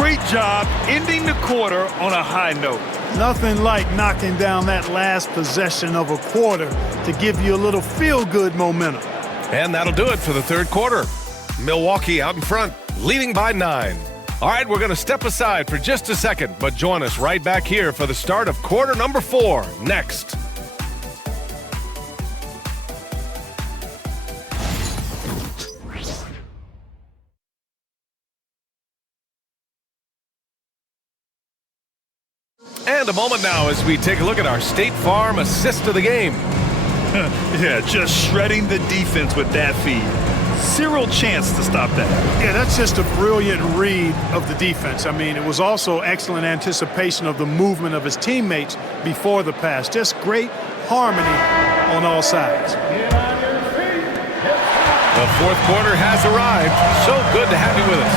Great job ending the quarter on a high note. Nothing like knocking down that last possession of a quarter to give you a little feel-good momentum. And that'll do it for the third quarter. Milwaukee out in front, leading by 9. All right, we're going to step aside for just a second, but join us right back here for the start of quarter number 4 next. And a moment now as we take a look at our State Farm assist of the game. Yeah, just shredding the defense with that feed. Zero chance to stop that. Yeah, that's just a brilliant read of the defense. I mean, it was also excellent anticipation of the movement of his teammates before the pass. Just great harmony on all sides. The fourth quarter has arrived. So good to have you with us.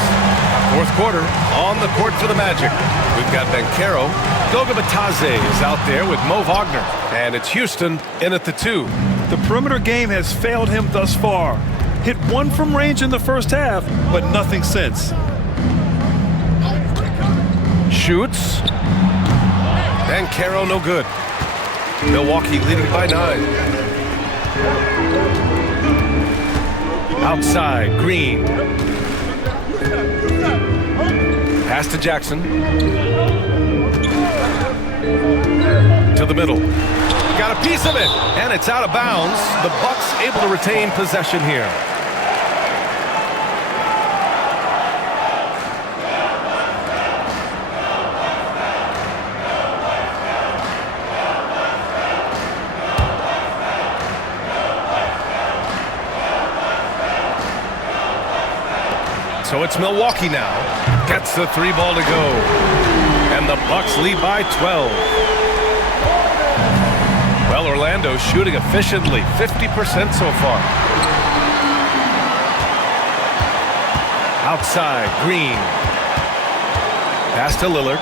Fourth quarter on the court for the Magic. We've got Banchero. Goga Bitadze is out there with Mo Wagner. And it's Houston in at the 2. The perimeter game has failed him thus far. Hit one from range in the first half, but nothing since. Shoots. Banchero no good. Milwaukee leading by 9. Outside, Green. Pass to Jackson. To the middle. Got a piece of it, and it's out of bounds. The Bucks able to retain possession here. So it's Milwaukee now. Gets the 3 ball to go. And the Bucks lead by 12. Well, Orlando shooting efficiently, 50% so far. Outside, Green. Pass to Lillard.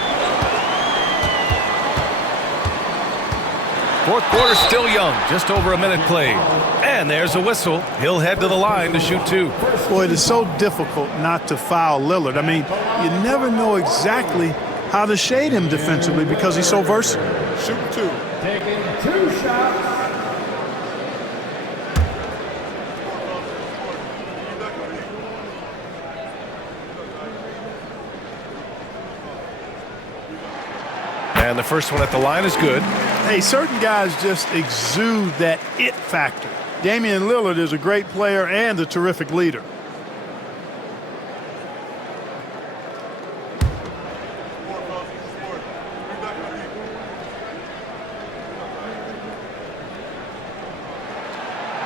Fourth quarter still young, just over a minute played. And there's a whistle. He'll head to the line to shoot 2. Boy, it is so difficult not to foul Lillard. I mean, you never know exactly how to shade him defensively because he's so versatile. Shooting 2. Taking 2 shots. And the first one at the line is good. Hey, certain guys just exude that it factor. Damian Lillard is a great player and a terrific leader.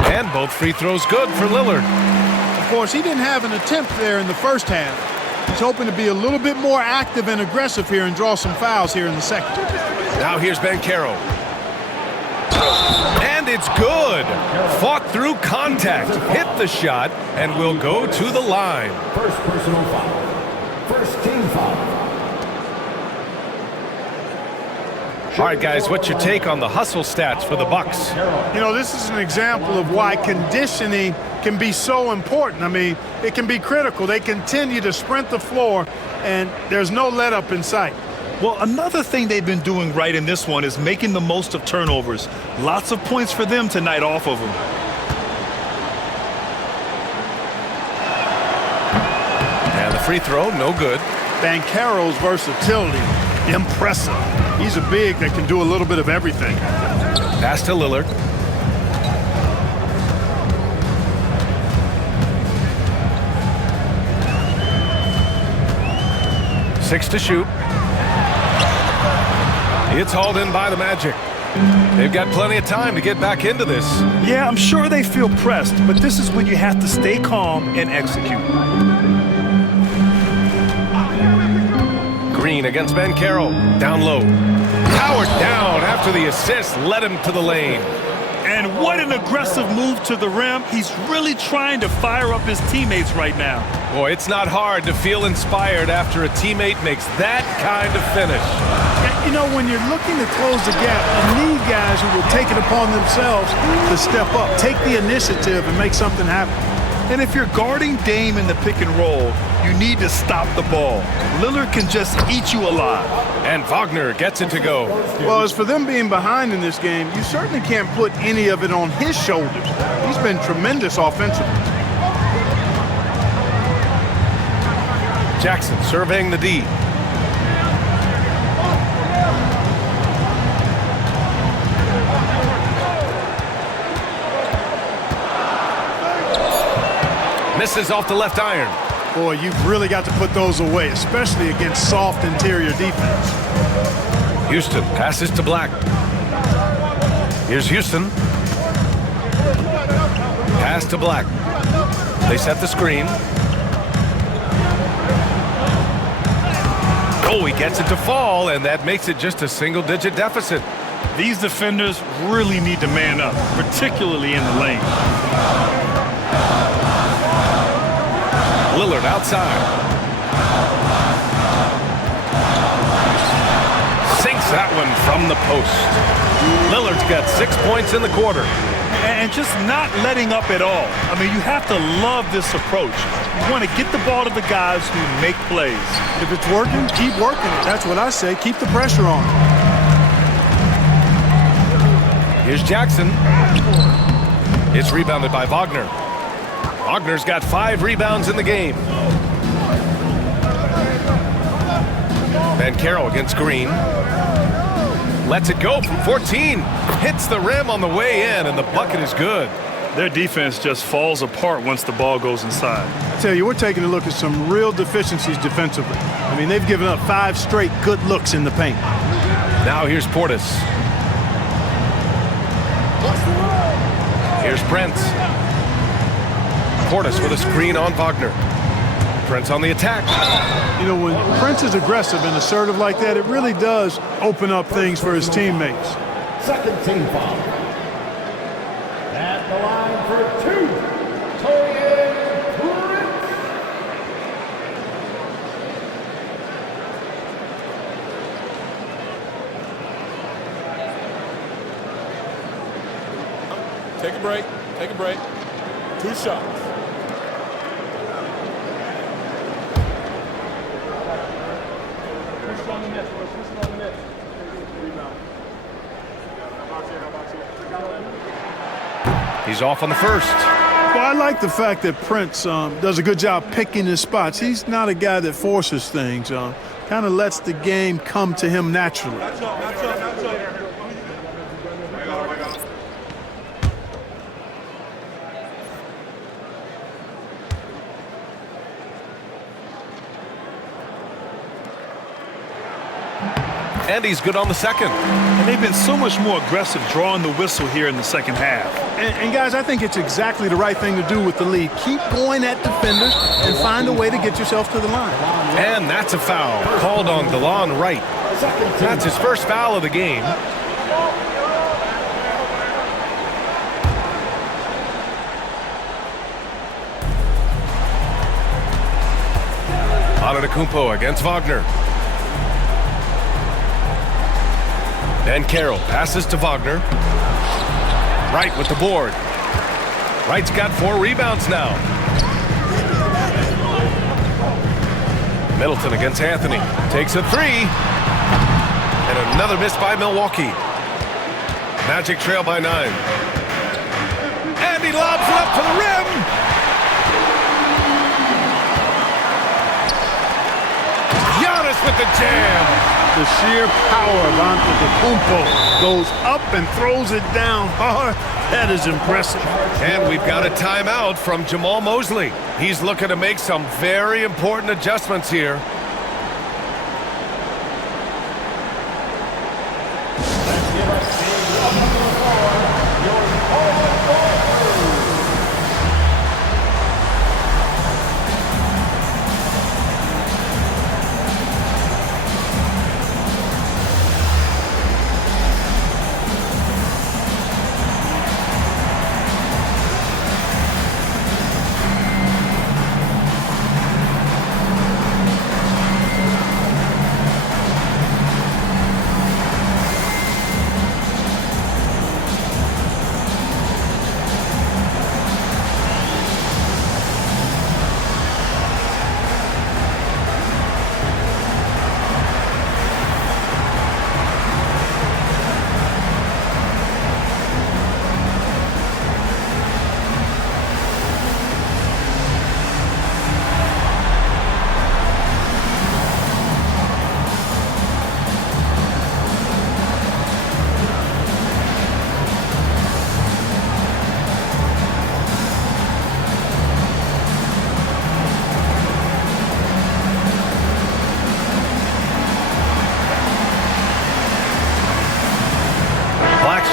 And both free throws good for Lillard. Of course, he didn't have an attempt there in the first half. He's hoping to be a little bit more active and aggressive here and draw some fouls here in the second. Now here's Banchero. And it's good. Fought through contact, hit the shot, and will go to the line. First personal foul. First team foul. All right, guys, what's your take on the hustle stats for the Bucks? You know, this is an example of why conditioning can be so important. I mean, it can be critical. They continue to sprint the floor, and there's no let up in sight. Well, another thing they've been doing right in this one is making the most of turnovers. Lots of points for them tonight off of them. And the free throw, no good. Banchero's versatility, impressive. He's a big that can do a little bit of everything. Pass to Lillard. Six to shoot. It's hauled in by the Magic. They've got plenty of time to get back into this. Yeah, I'm sure they feel pressed, but this is when you have to stay calm and execute. Green against Banchero. Down low. Howard down after the assist led him to the lane. And what an aggressive move to the rim. He's really trying to fire up his teammates right now. Boy, it's not hard to feel inspired after a teammate makes that kind of finish. You know, when you're looking to close the gap, you need guys who will take it upon themselves to step up, take the initiative, and make something happen. And if you're guarding Dame in the pick and roll, you need to stop the ball. Lillard can just eat you alive. And Wagner gets it to go. Well, as for them being behind in this game, you certainly can't put any of it on his shoulders. He's been tremendous offensively. Jackson surveying the D. Misses off the left iron. Boy, you've really got to put those away, especially against soft interior defense. Houston passes to Black. Here's Houston. Pass to Black. They set the screen. Oh, he gets it to fall, and that makes it just a single-digit deficit. These defenders really need to man up, particularly in the lane. Lillard outside. Sinks that one from the post. Lillard's got 6 points in the quarter. And just not letting up at all. I mean, you have to love this approach. You want to get the ball to the guys who make plays. If it's working, keep working it. That's what I say. Keep the pressure on. Here's Jackson. It's rebounded by Wagner. Wagner's got 5 rebounds in the game. Banchero against Green. Lets it go from 14. Hits the rim on the way in, and the bucket is good. Their defense just falls apart once the ball goes inside. I tell you, we're taking a look at some real deficiencies defensively. I mean, they've given up 5 straight good looks in the paint. Now here's Portis. Here's Prince. Portis with a screen on Wagner. Prince on the attack. You know, when Prince is aggressive and assertive like that, it really does open up things for his teammates. Second team foul. At the line for 2, Taurean Prince. Take a break. Take a break. 2 shots. He's off on the first. Well, I like the fact that Prince does a good job picking his spots. He's not a guy that forces things. Kind of lets the game come to him naturally. And he's good on the second. And they've been so much more aggressive drawing the whistle here in the second half. And guys, I think it's exactly the right thing to do with the lead. Keep going at defenders and find a way to get yourself to the line. And that's a foul called on DeLon Wright. That's his first foul of the game. Antetokounmpo against Wagner. And Carroll passes to Wagner. Wright with the board. Wright's got 4 rebounds now. Middleton against Anthony. Takes a 3. And another miss by Milwaukee. Magic trail by 9. And he lobs it up to the rim. Giannis with the jam. The sheer power of Antetokounmpo goes up and throws it down hard. That is impressive. And we've got a timeout from Jamal Mosley. He's looking to make some very important adjustments here.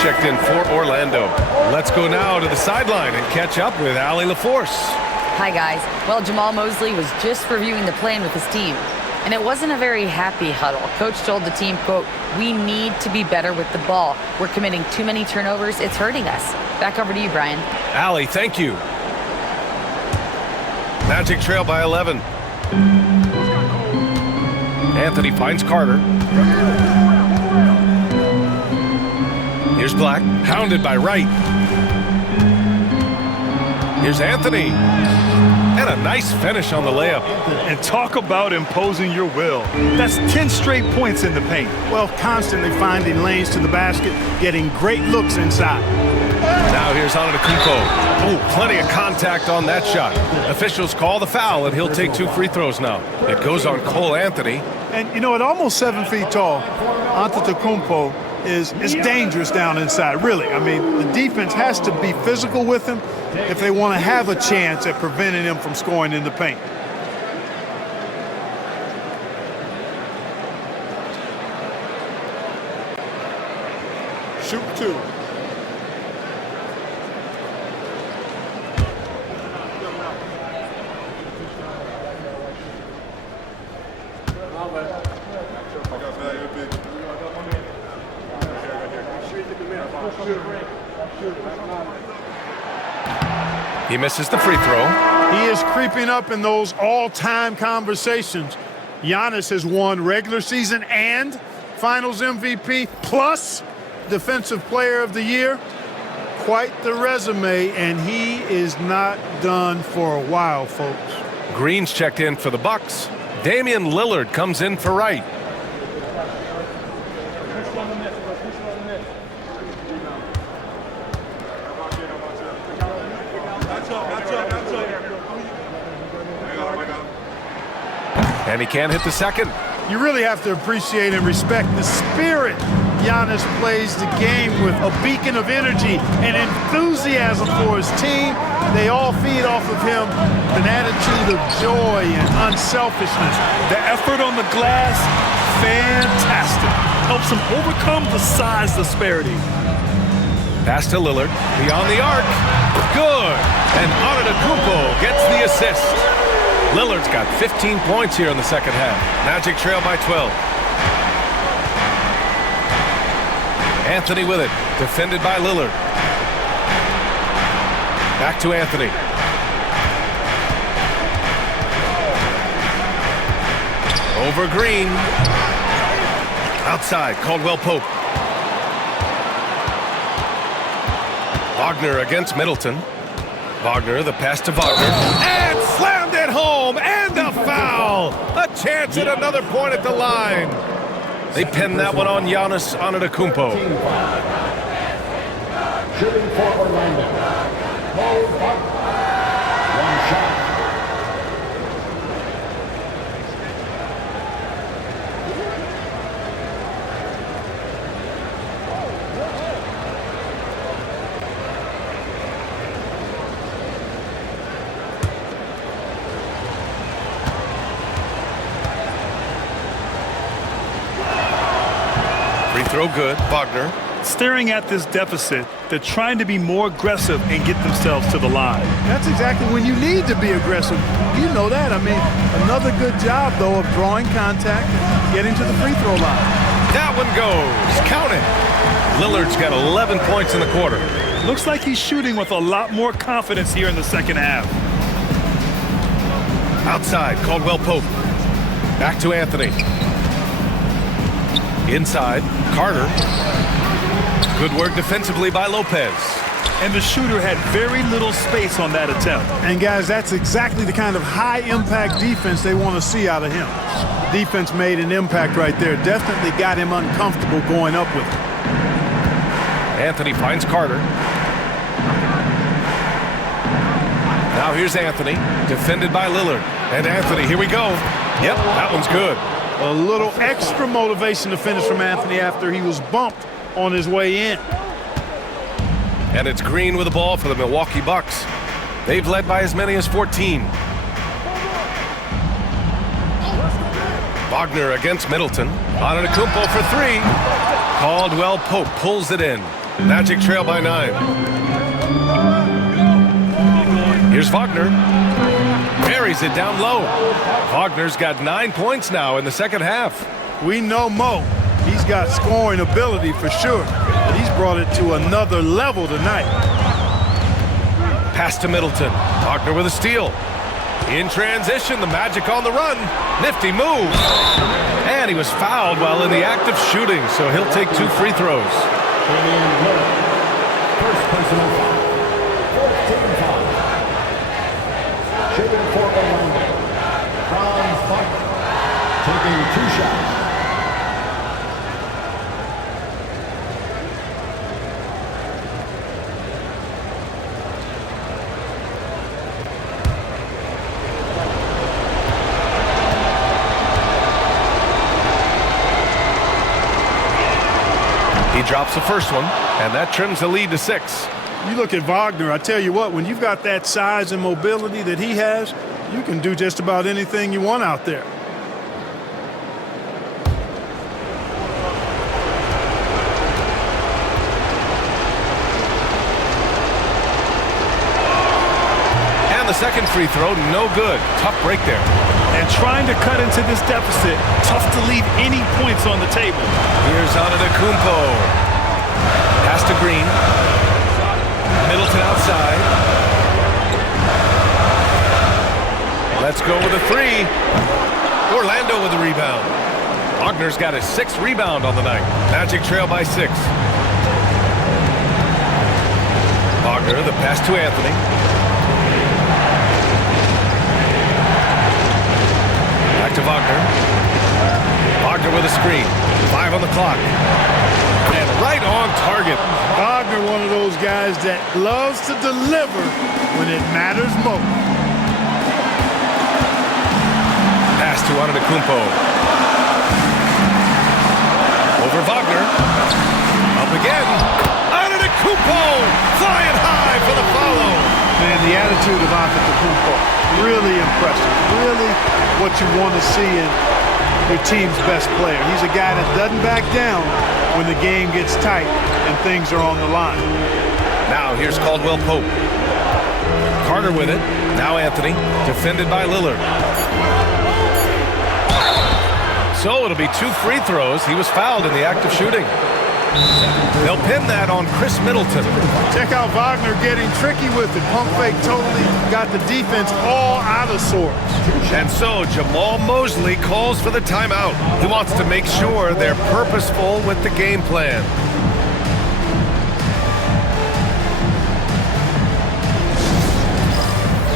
Checked in for Orlando. Let's go now to the sideline and catch up with Allie LaForce. Hi, guys. Well, Jamal Mosley was just reviewing the plan with his team, and it wasn't a very happy huddle. Coach told the team, quote, "We need to be better with the ball. We're committing too many turnovers. It's hurting us." Back over to you, Brian. Allie, thank you. Magic trail by 11. Anthony finds Carter. Here's Black, hounded by Wright. Here's Anthony. And a nice finish on the layup. And talk about imposing your will. That's 10 straight points in the paint. Well, constantly finding lanes to the basket, getting great looks inside. Now here's Antetokounmpo. Oh, plenty of contact on that shot. Officials call the foul, and he'll take 2 free throws now. It goes on Cole Anthony. And, you know, at almost 7 feet tall, Antetokounmpo is dangerous down inside, really. I mean, the defense has to be physical with him if they want to have a chance at preventing him from scoring in the paint. Shoot 2. He misses the free throw. He is creeping up in those all-time conversations. Giannis has won regular season and Finals MVP plus Defensive Player of the Year. quite the resume, and he is not done for a while, folks. Green's checked in for the Bucks. Damian Lillard comes in for Wright. And he can't hit the second. You really have to appreciate and respect the spirit Giannis plays the game with, a beacon of energy and enthusiasm for his team. They all feed off of him, an attitude of joy and unselfishness. The effort on the glass, fantastic. Helps him overcome the size disparity. Pass to Lillard, beyond the arc. Good. And Antetokounmpo gets the assist. Lillard's got 15 points here in the second half. Magic trail by 12. Anthony with it, defended by Lillard. Back to Anthony. Over Green. Outside, Caldwell Pope. Wagner against Middleton. Wagner, the pass to Wagner. And slammed it home, and a foul! A chance at another point at the line. They pinned that one on Giannis Antetokounmpo. Shooting for Orlando. One shot. Free throw good, Wagner. Staring at this deficit, they're trying to be more aggressive and get themselves to the line. That's exactly when you need to be aggressive. You know that. I mean, another good job, though, of drawing contact and getting to the free throw line. That one goes. Count it. Lillard's got 11 points in the quarter. Looks like he's shooting with a lot more confidence here in the second half. Outside, Caldwell Pope. Back to Anthony. Inside, Carter. Good work defensively by Lopez. And the shooter had very little space on that attempt. And, guys, that's exactly the kind of high-impact defense they want to see out of him. Defense made an impact right there. Definitely got him uncomfortable going up with it. Anthony finds Carter. Now here's Anthony, defended by Lillard. And Anthony, here we go. Yep, that one's good. A little extra motivation to finish from Anthony after he was bumped on his way in. And it's Green with the ball for the Milwaukee Bucks. They've led by as many as 14. Wagner against Middleton. Antetokounmpo for three. Caldwell Pope pulls it in. Magic trail by 9. Here's Wagner. Buries it down low. Wagner's got 9 points now in the second half. We know Mo. He's got scoring ability for sure. But he's brought it to another level tonight. Pass to Middleton. Wagner with a steal. In transition, the Magic on the run. Nifty move. And he was fouled while in the act of shooting, so he'll take 2 free throws. First personal foul. 14-5. Shooting for Orlando. Franz Wagner taking 2 shots. He drops the first one, and that trims the lead to 6. You look at Wagner, I tell you what, when you've got that size and mobility that he has, you can do just about anything you want out there. And the second free throw, no good. Tough break there. And trying to cut into this deficit, tough to leave any points on the table. Here's Antetokounmpo. Pass to Green. Middleton outside. Let's go with a 3. Orlando with the rebound. Wagner's got his 6th rebound on the night. Magic trail by 6. Wagner, the pass to Anthony. Back to Wagner. Wagner with a screen. 5 on the clock. And right on target. Wagner, one of those guys that loves to deliver when it matters most. Pass to Antetokounmpo. Over Wagner. Up again. Antetokounmpo flying high for the follow. Man, the attitude of Antetokounmpo, really impressive. Really what you want to see in your team's best player. He's a guy that doesn't back down when the game gets tight and things are on the line. Now here's Caldwell Pope. Carter with it. Now Anthony, defended by Lillard. So it'll be 2 free throws. He was fouled in the act of shooting. They'll pin that on Chris Middleton. Check out Wagner getting tricky with it. Pump fake totally got the defense all out of sorts. And so Jamal Mosley calls for the timeout. He wants to make sure they're purposeful with the game plan.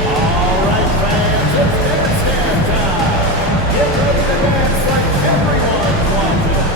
All right, fans, it's dance time. Get ready to dance like everyone wants it.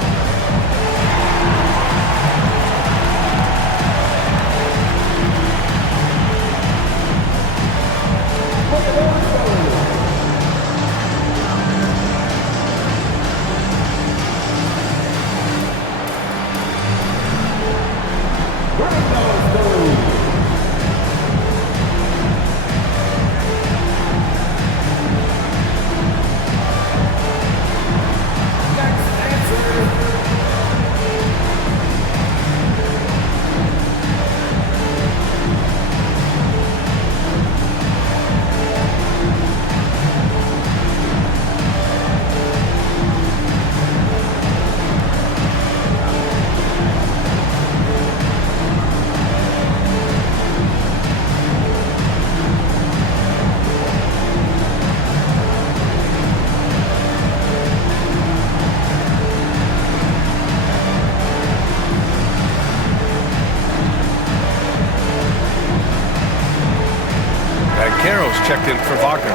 Checked in for Wagner.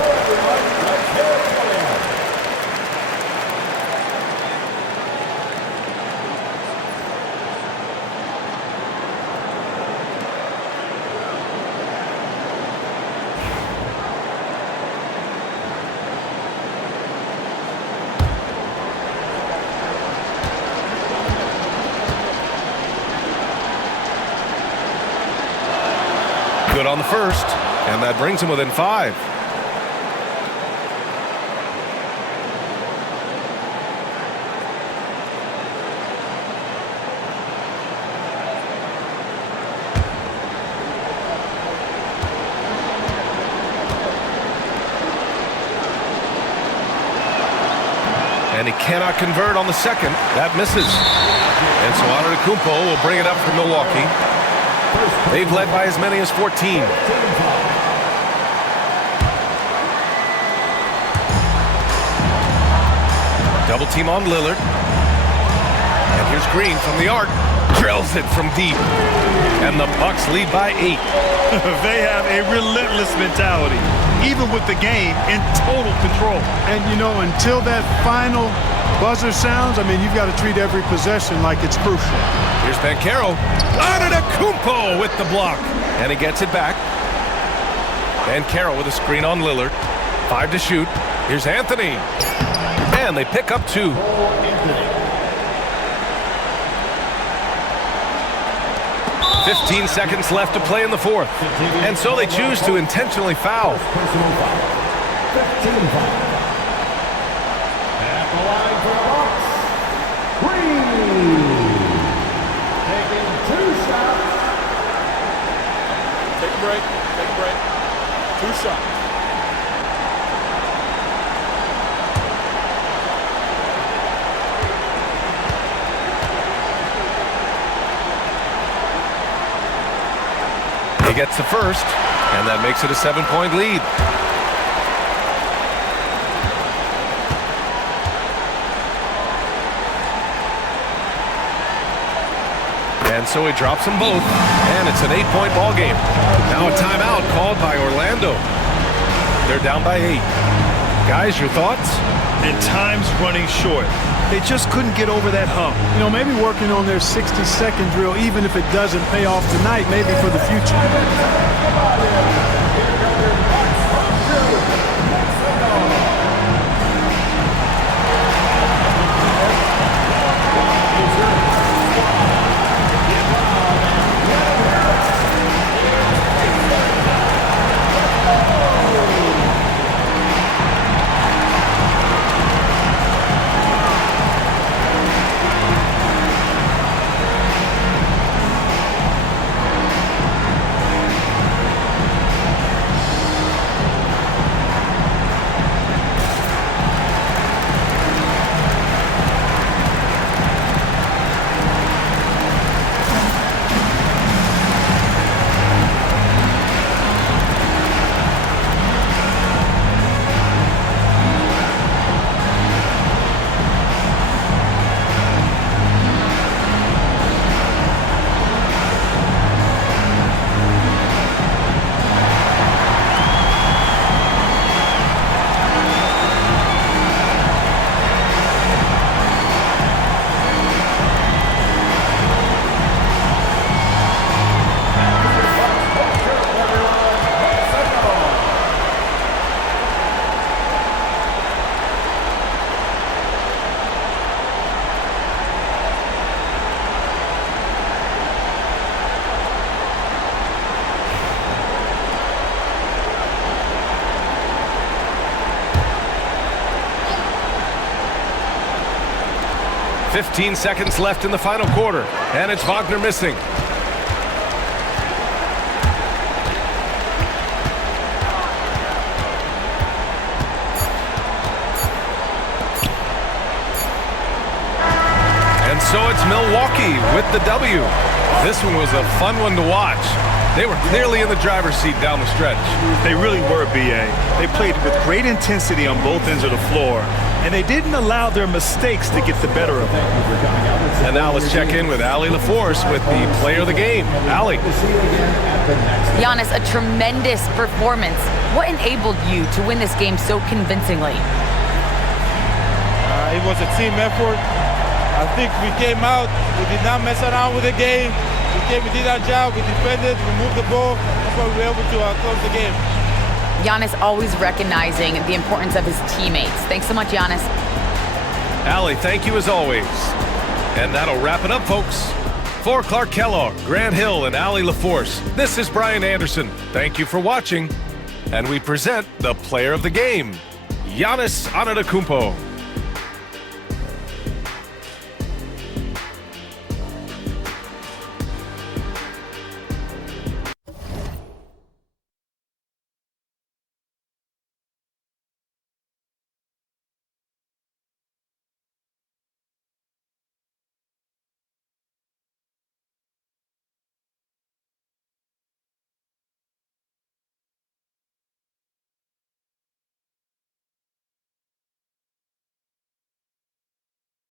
Good on the first. And that brings him within 5. And he cannot convert on the second. That misses. And so Antetokounmpo will bring it up for Milwaukee. They've led by as many as 14. Double team on Lillard. And here's Green from the arc. Drills it from deep. And the Bucks lead by 8. They have a relentless mentality, even with the game in total control. And, you know, until that final buzzer sounds, I mean, you've got to treat every possession like it's crucial. Here's Banchero. Antetokounmpo with the block. And he gets it back. Banchero with a screen on Lillard. 5 to shoot. Here's Anthony. And they pick up 2. Anthony. 15 seconds left to play in the fourth. And so they choose to intentionally foul. Personal foul. 15 foul. At the line for the Bucks, Green. Taking 2 shots. Take a break. Take a break. 2 shots. He gets the first, and that makes it a 7-point lead. And so he drops them both, and it's an 8-point ball game. Now a timeout called by Orlando. They're down by 8. Guys, your thoughts? And time's running short. They just couldn't get over that hump. You know, maybe working on their 60-second drill, even if it doesn't pay off tonight, maybe for the future. 15 seconds left in the final quarter, and it's Wagner missing. And so it's Milwaukee with the W. This one was a fun one to watch. They were clearly in the driver's seat down the stretch. They really were, B.A. They played with great intensity on both ends of the floor, and they didn't allow their mistakes to get the better of them. And now let's check in with Allie LaForce with the player of the game. Allie. Giannis, a tremendous performance. What enabled you to win this game so convincingly? It was a team effort. I think we came out, we did not mess around with the game. We did our job, we defended, we moved the ball. That's why we were able to close the game. Giannis always recognizing the importance of his teammates. Thanks so much, Giannis. Allie, thank you as always. And that'll wrap it up, folks. For Clark Kellogg, Grant Hill, and Allie LaForce, this is Brian Anderson. Thank you for watching. And we present the player of the game, Giannis Antetokounmpo.